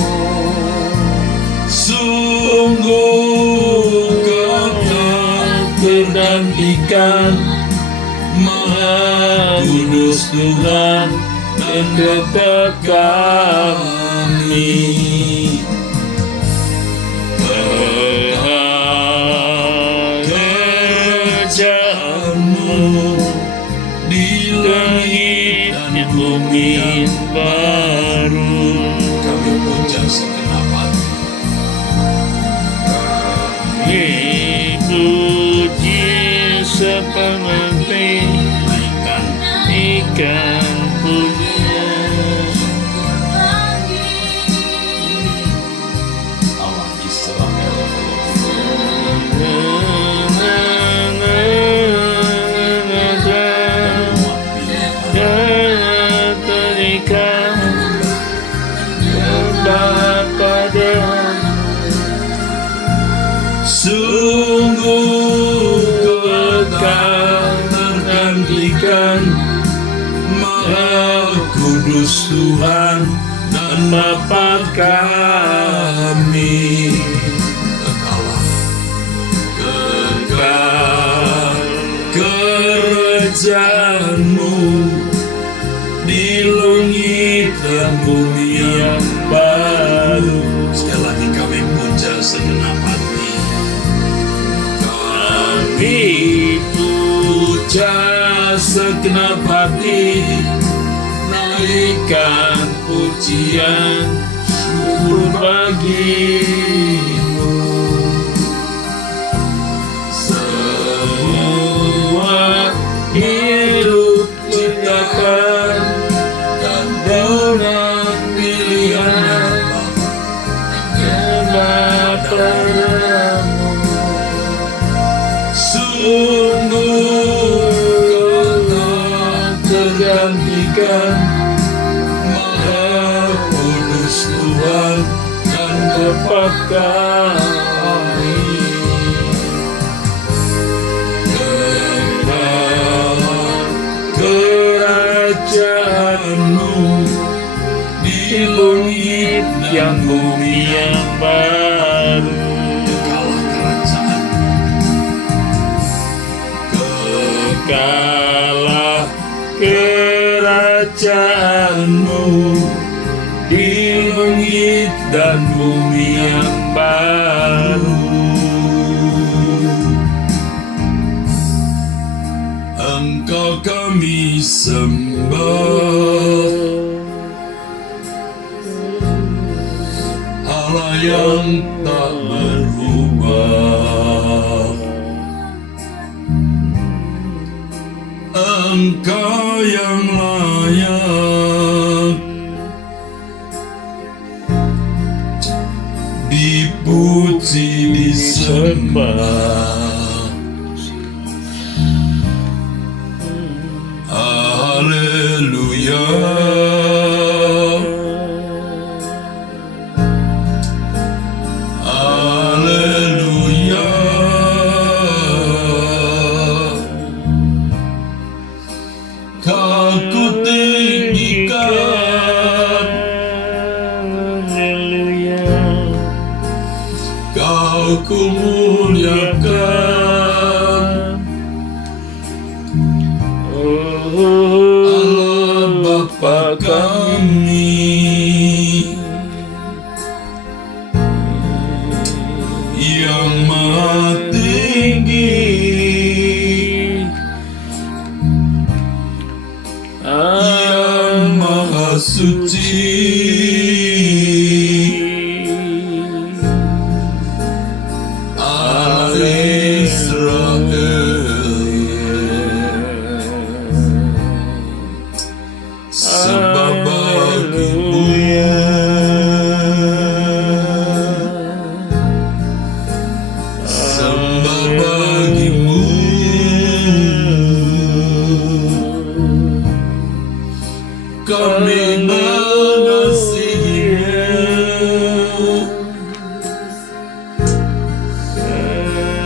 sungguh Kau tergantikan, Maha Kudus Tuhan dan Tetap kami kerja-Mu di langit dan bumi. baru. Kami puja segenap hati, Dipuji sepenuhnya, naikkan ikan pujian. Allah Israel. Umat pilihan sungguh Kau tergantikan, Maha Kudus Tuhan dan Bapa kami. Kekal kerajaanmu di langit dan bumi yang baru. Sekali lagi kami puja segenap hati. Kami puja segenap hati, naikkan pujian syukur bagimu. Semua hidup ciptakan dan dengan pilihan hebat padamu. Sungguh kau tergantikan, Maha Kudus Tuhan dan tepat kami. Kerajaanmu di langit yang bumi yang baru. Kekalah kerajaanmu di langit dan bumi yang baru. Engkau kami sembah, Allah yang tak berubah. Engkau yang layak dipuji, disembah. Haleluya. Haleluya. Kau ku tinggikan, haleluya. Kau ku muliakan, Allah Bapa kami yang maha tinggi, yang maha suci. Allah Israel, sembah bagimu, sembah bagimu. Kami mengasihimu,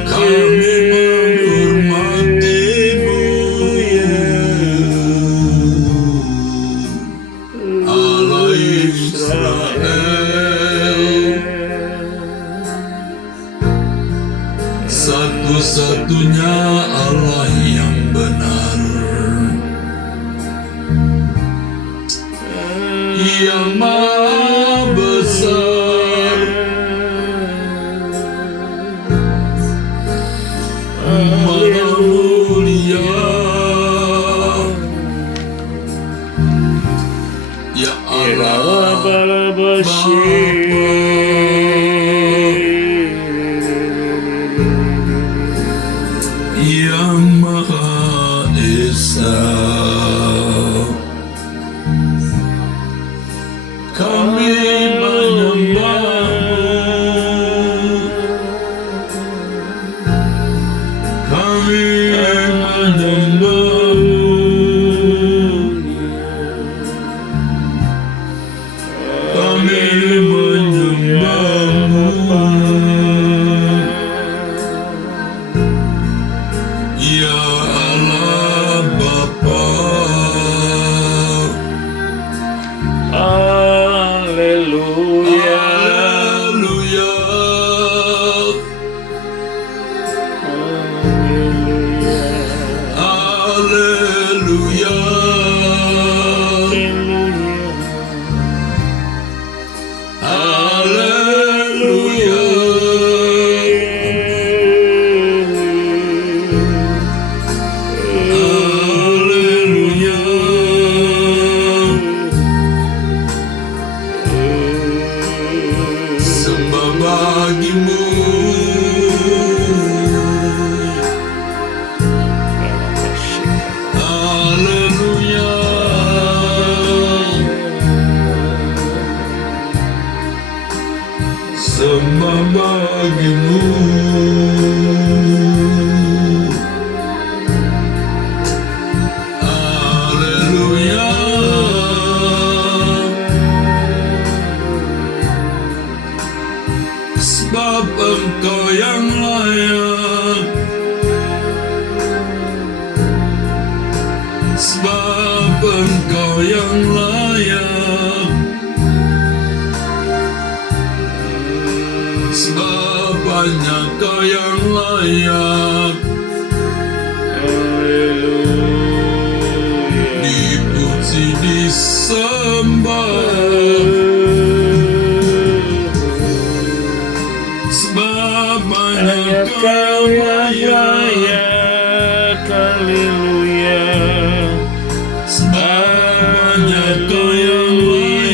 kami menghormatimu, Allah Israel, satu-satunya Allah yang benar, yang maha besar, maha mulia. Ya Allah Bapa, yang maha esa, kami menyembahmu, kami menyembahmu, kami menyembahmu. Ya Allah Bapa, haleluya, haleluya, haleluya, haleluya. sembah bagimu. Haleluya. Sebab Engkau yang layak, sebab Engkau yang layak, sebab banyak Kau yang layak. Dipuji, disembah, sebab banyak Kau yang layak. Haleluya. Sebab banyak Kau yang layak.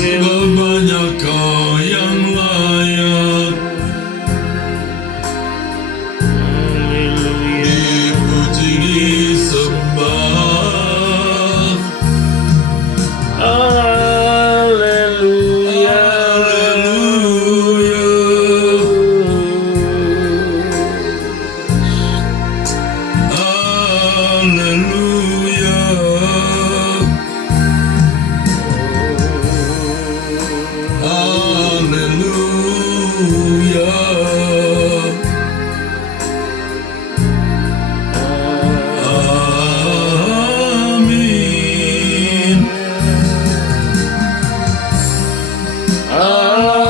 Sebab banyak Kau yang layak. Dipuji, disembah. Haleluya. Haleluya. Haleluya. Amin. Allah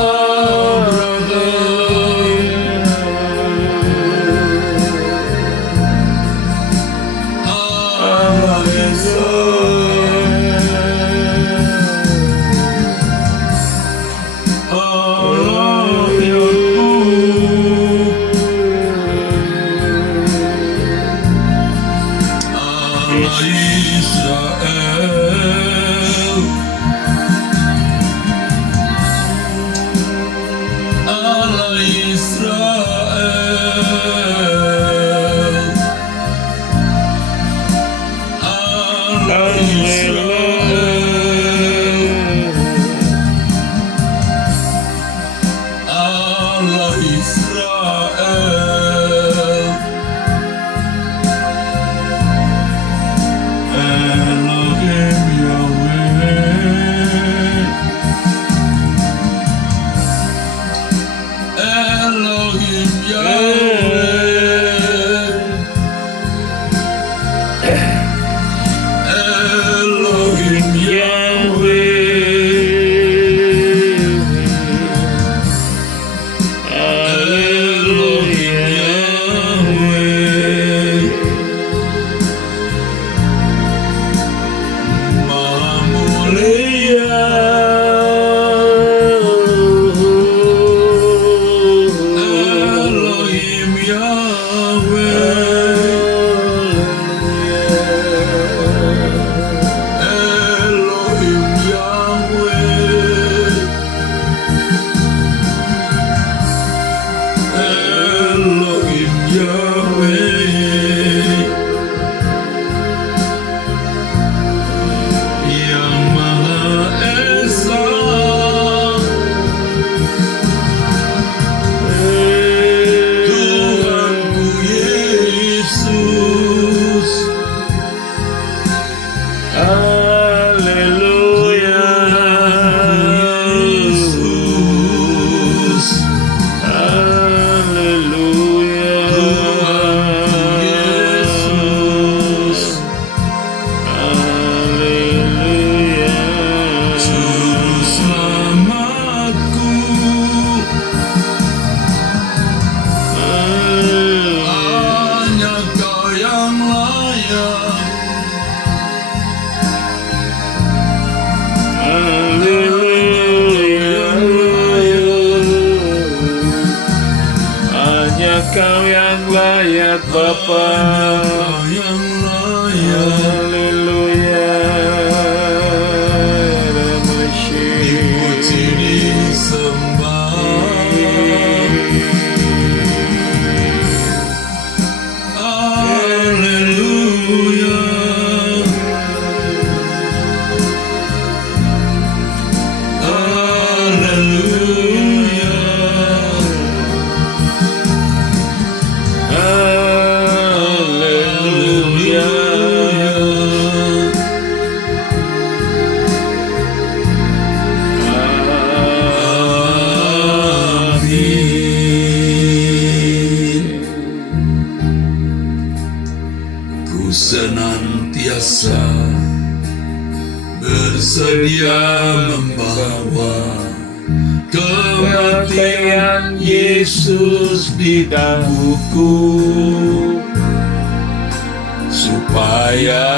Israel, Allah Israel, Allah Israel, Elohim Yahweh, Elohim Yahweh, Elohim Yahweh, Elohim Yahweh, Maha Mulia, Elohim Yahweh, Elohim Yahweh, Elohim Yahweh, Yang Maha Esa, Tuhanku Yesus. Haleluya. Yesus, Haleluya. Yesus, Haleluya. Juru selamatku, hanya Kau yang layak. Hanya Kau yang layak, Bapa. Kau yang layak. Haleluya. Dipuji, disembah. Haleluya. bersedia membawa kematian Yesus di dalamku, supaya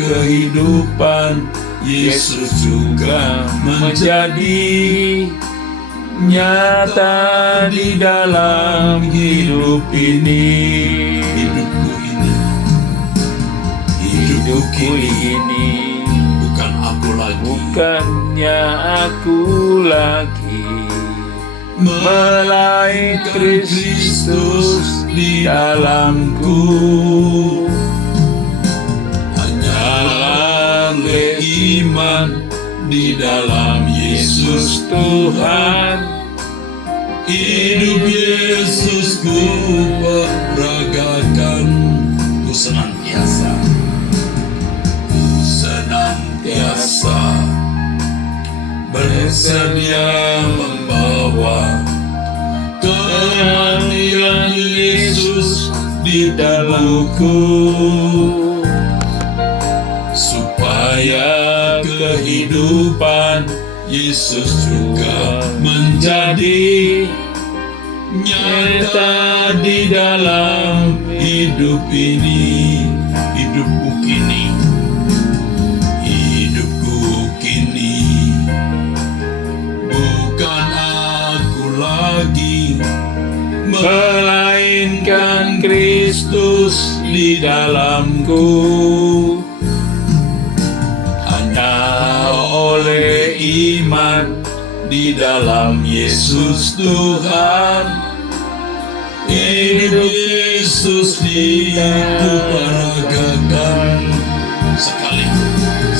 kehidupan Yesus juga menjadi nyata di dalam hidup ini. Hidupku ini bukan aku lagi, bukannya aku lagi, melainkan Kristus di dalamku. Hanyalah oleh iman di dalam Yesus Tuhan, hidup Yesus ku peragakan. Ku senantiasa bersedia membawa kematian Yesus di dalamku, supaya kehidupan Yesus juga menjadi nyata di dalam hidup ini. Hidupku kini bukan aku lagi, melainkan Kristus di dalamku. Hanya oleh iman di dalam Yesus Tuhan, hidup Yesus diperagakan.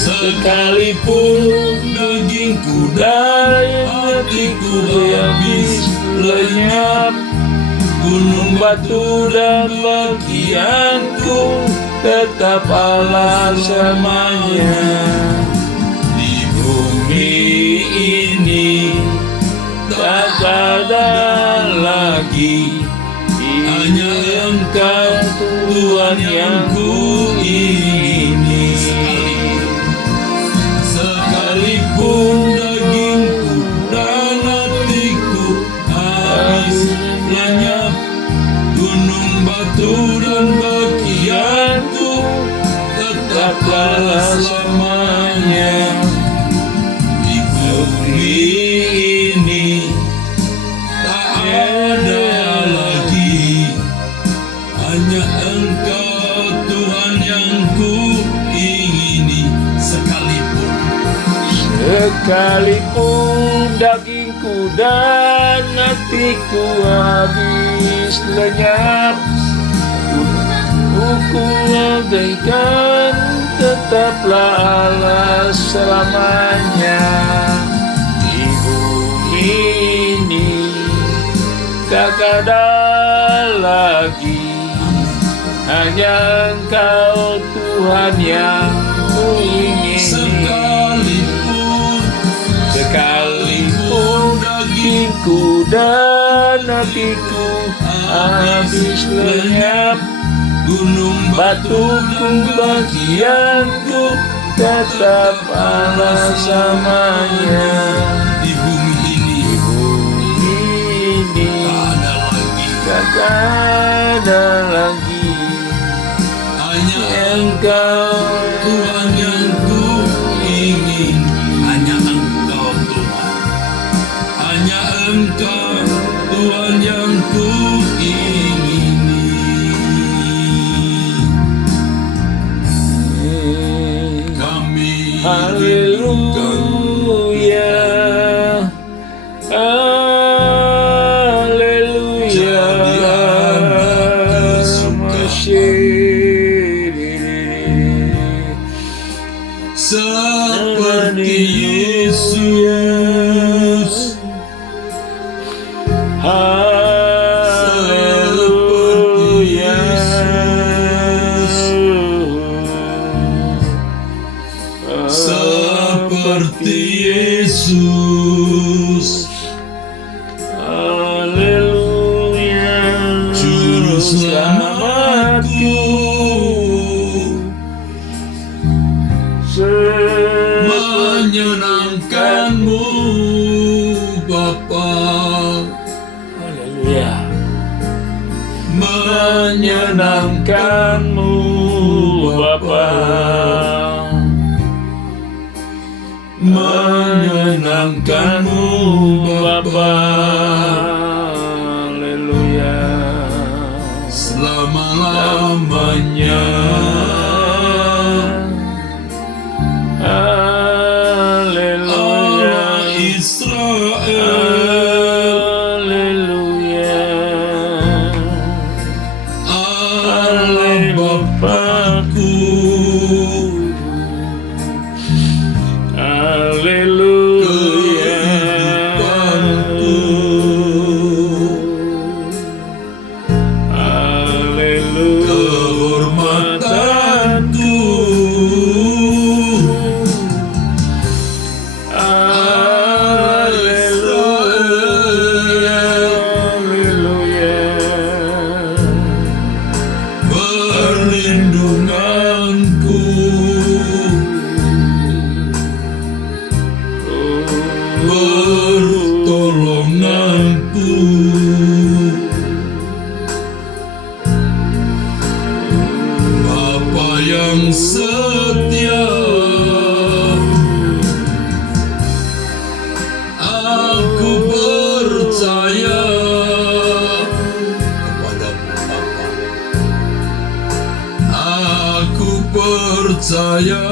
Sekalipun dagingku dan hatiku habis lenyap, gunung batu dan bagianku tetap Allah selamanya. Di bumi ini tak ada lagi, hanya Engkau Tuhan yang ku ingini. Sekalipun dagingku dan hatiku habis lenyap, gunung batu dan bagianku tetaplah selamanya. Di bumi ini tak ada lagi, hanya Engkau Tuhan yang ku ingini. Sekalipun dagingku dan hatiku habis lenyap, ku abaikan, tetaplah Allah selamanya. Di bumi ini tak ada lagi, hanya Engkau Tuhan yang ku ingini. Sekalipun dagingku dan hatiku habis lenyap, gunung batu bagianku tetap Allah selamanya. Di bumi ini tak ada lagi, hanya Engkau Tuhan yang ku ingin. Hanya Engkau Tuhan yang ku ingini. Kami haleluya, haleluya, jadi anak kesukaan seperti Yesus. Haleluya, seperti Yesus. Haleluya, Juru Selamatku, menyenangkan-Mu Bapa, menyenangkan-Mu Bapa. Haleluya. selama-lamanya. Haleluya. Allah Israel, Haleluya. Allah Bapakku, Haleluya. kehidupanku. Haleluya. Kehormatanku, Haleluya. Haleluya. perlindunganku, pertolonganku. Bapa yang setia, aku percaya kepadamu Bapa. Aku percaya,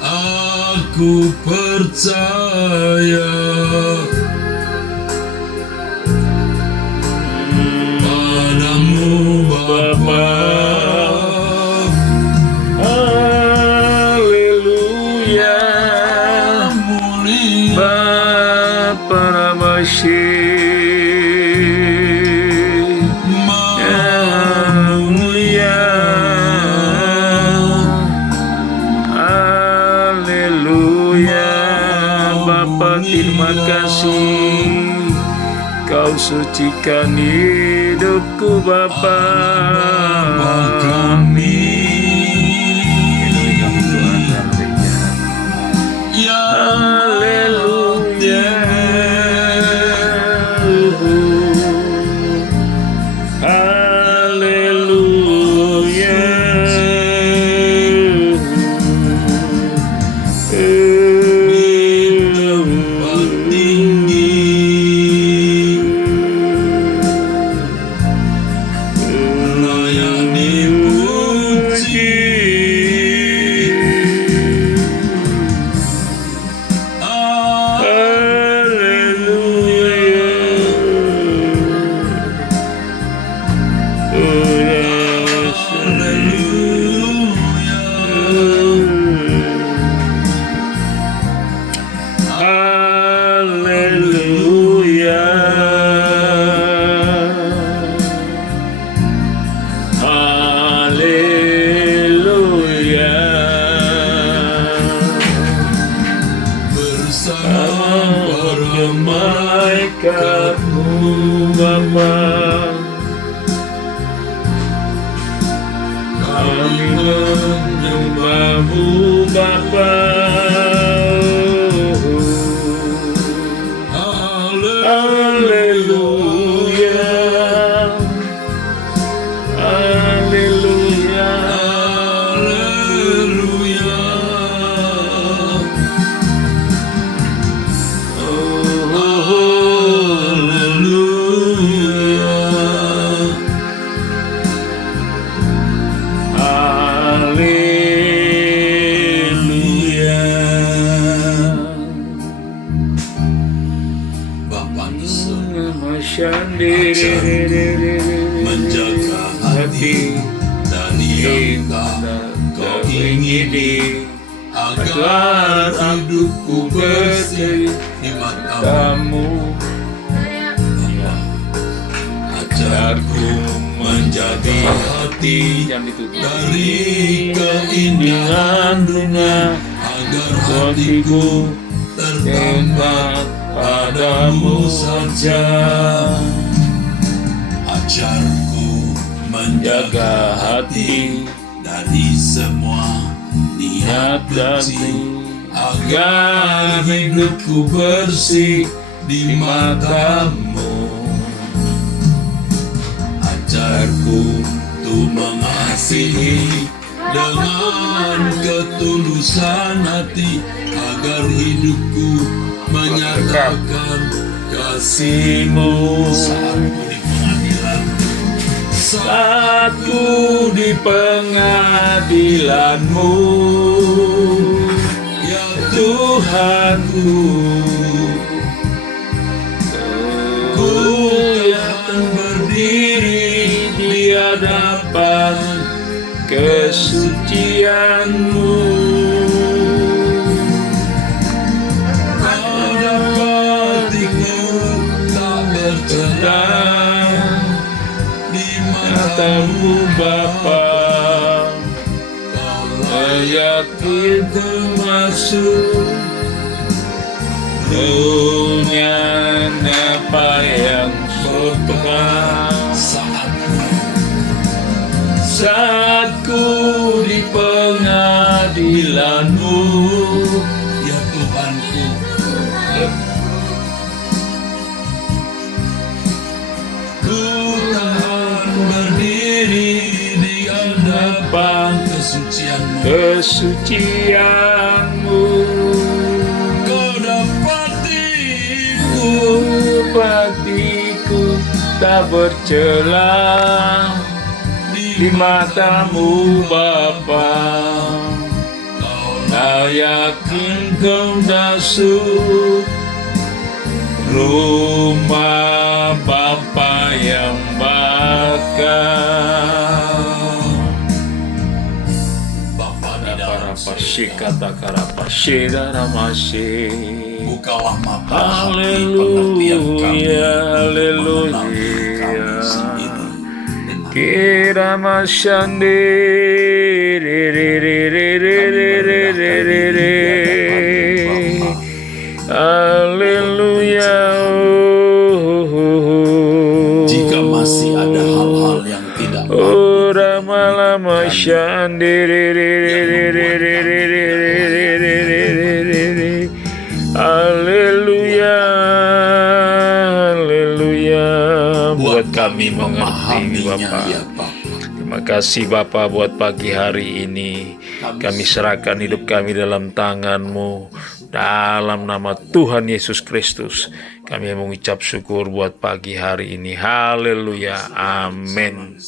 aku percaya padamu Bapa. Haleluya. Mulia Bapa Ramasih, mulia. Haleluya. Bapa, terima kasih Kau sucikan hidupku Bapa. kami yang Haleluya. Haleluya. di tempat tinggi, layak dipuji. Haleluya. Haleluya. Bersama para Malaikat-Mu Bapa, kami menyembah-Mu Bapa. Haleluya. Haleluya. Haleluya. Haleluya. Bapa di surga, Menjaga hati dari yang kau ingini, agar hidupku bersih di matamu. Kamu Ajarku menjadi hati dari keindahan dunia, agar hatiku tertambah padamu saja. Ajarku menjaga hati dari semua niat keji, agar hidupku bersih di matamu. Ajarku untuk mengasihi dengan ketulusan hati, agar hidupku menyatakan kasih-Mu. Saat ku di pengadilan-Mu, ya Tuhanku, ku akan berdiri di hadapan kesucian-Mu. Matamu Bapa, yakin termasuk dunia apa yang berpegang. Saat ku di pengadilan-Mu, ya Tuhanku, ku berdiri di hadapan kesucian-Mu. Kedapatiku tak bercela di matamu Bapa. Kau yakin kau masuk rumah Bapa yang bakal. Bapa di dalam bukalah mata hati pengertian kami mengenali kami sendiri. Kira masyande Haleluya. Jika masih ada hal-hal yang tidak Ramalama Haleluya, haleluya. Buat kami mengerti Bapak. Terima kasih Bapak buat pagi hari ini. Kami serahkan hidup kami dalam tangan-Mu. Dalam nama Tuhan Yesus Kristus, kami mengucap syukur buat pagi hari ini. Haleluya, amin.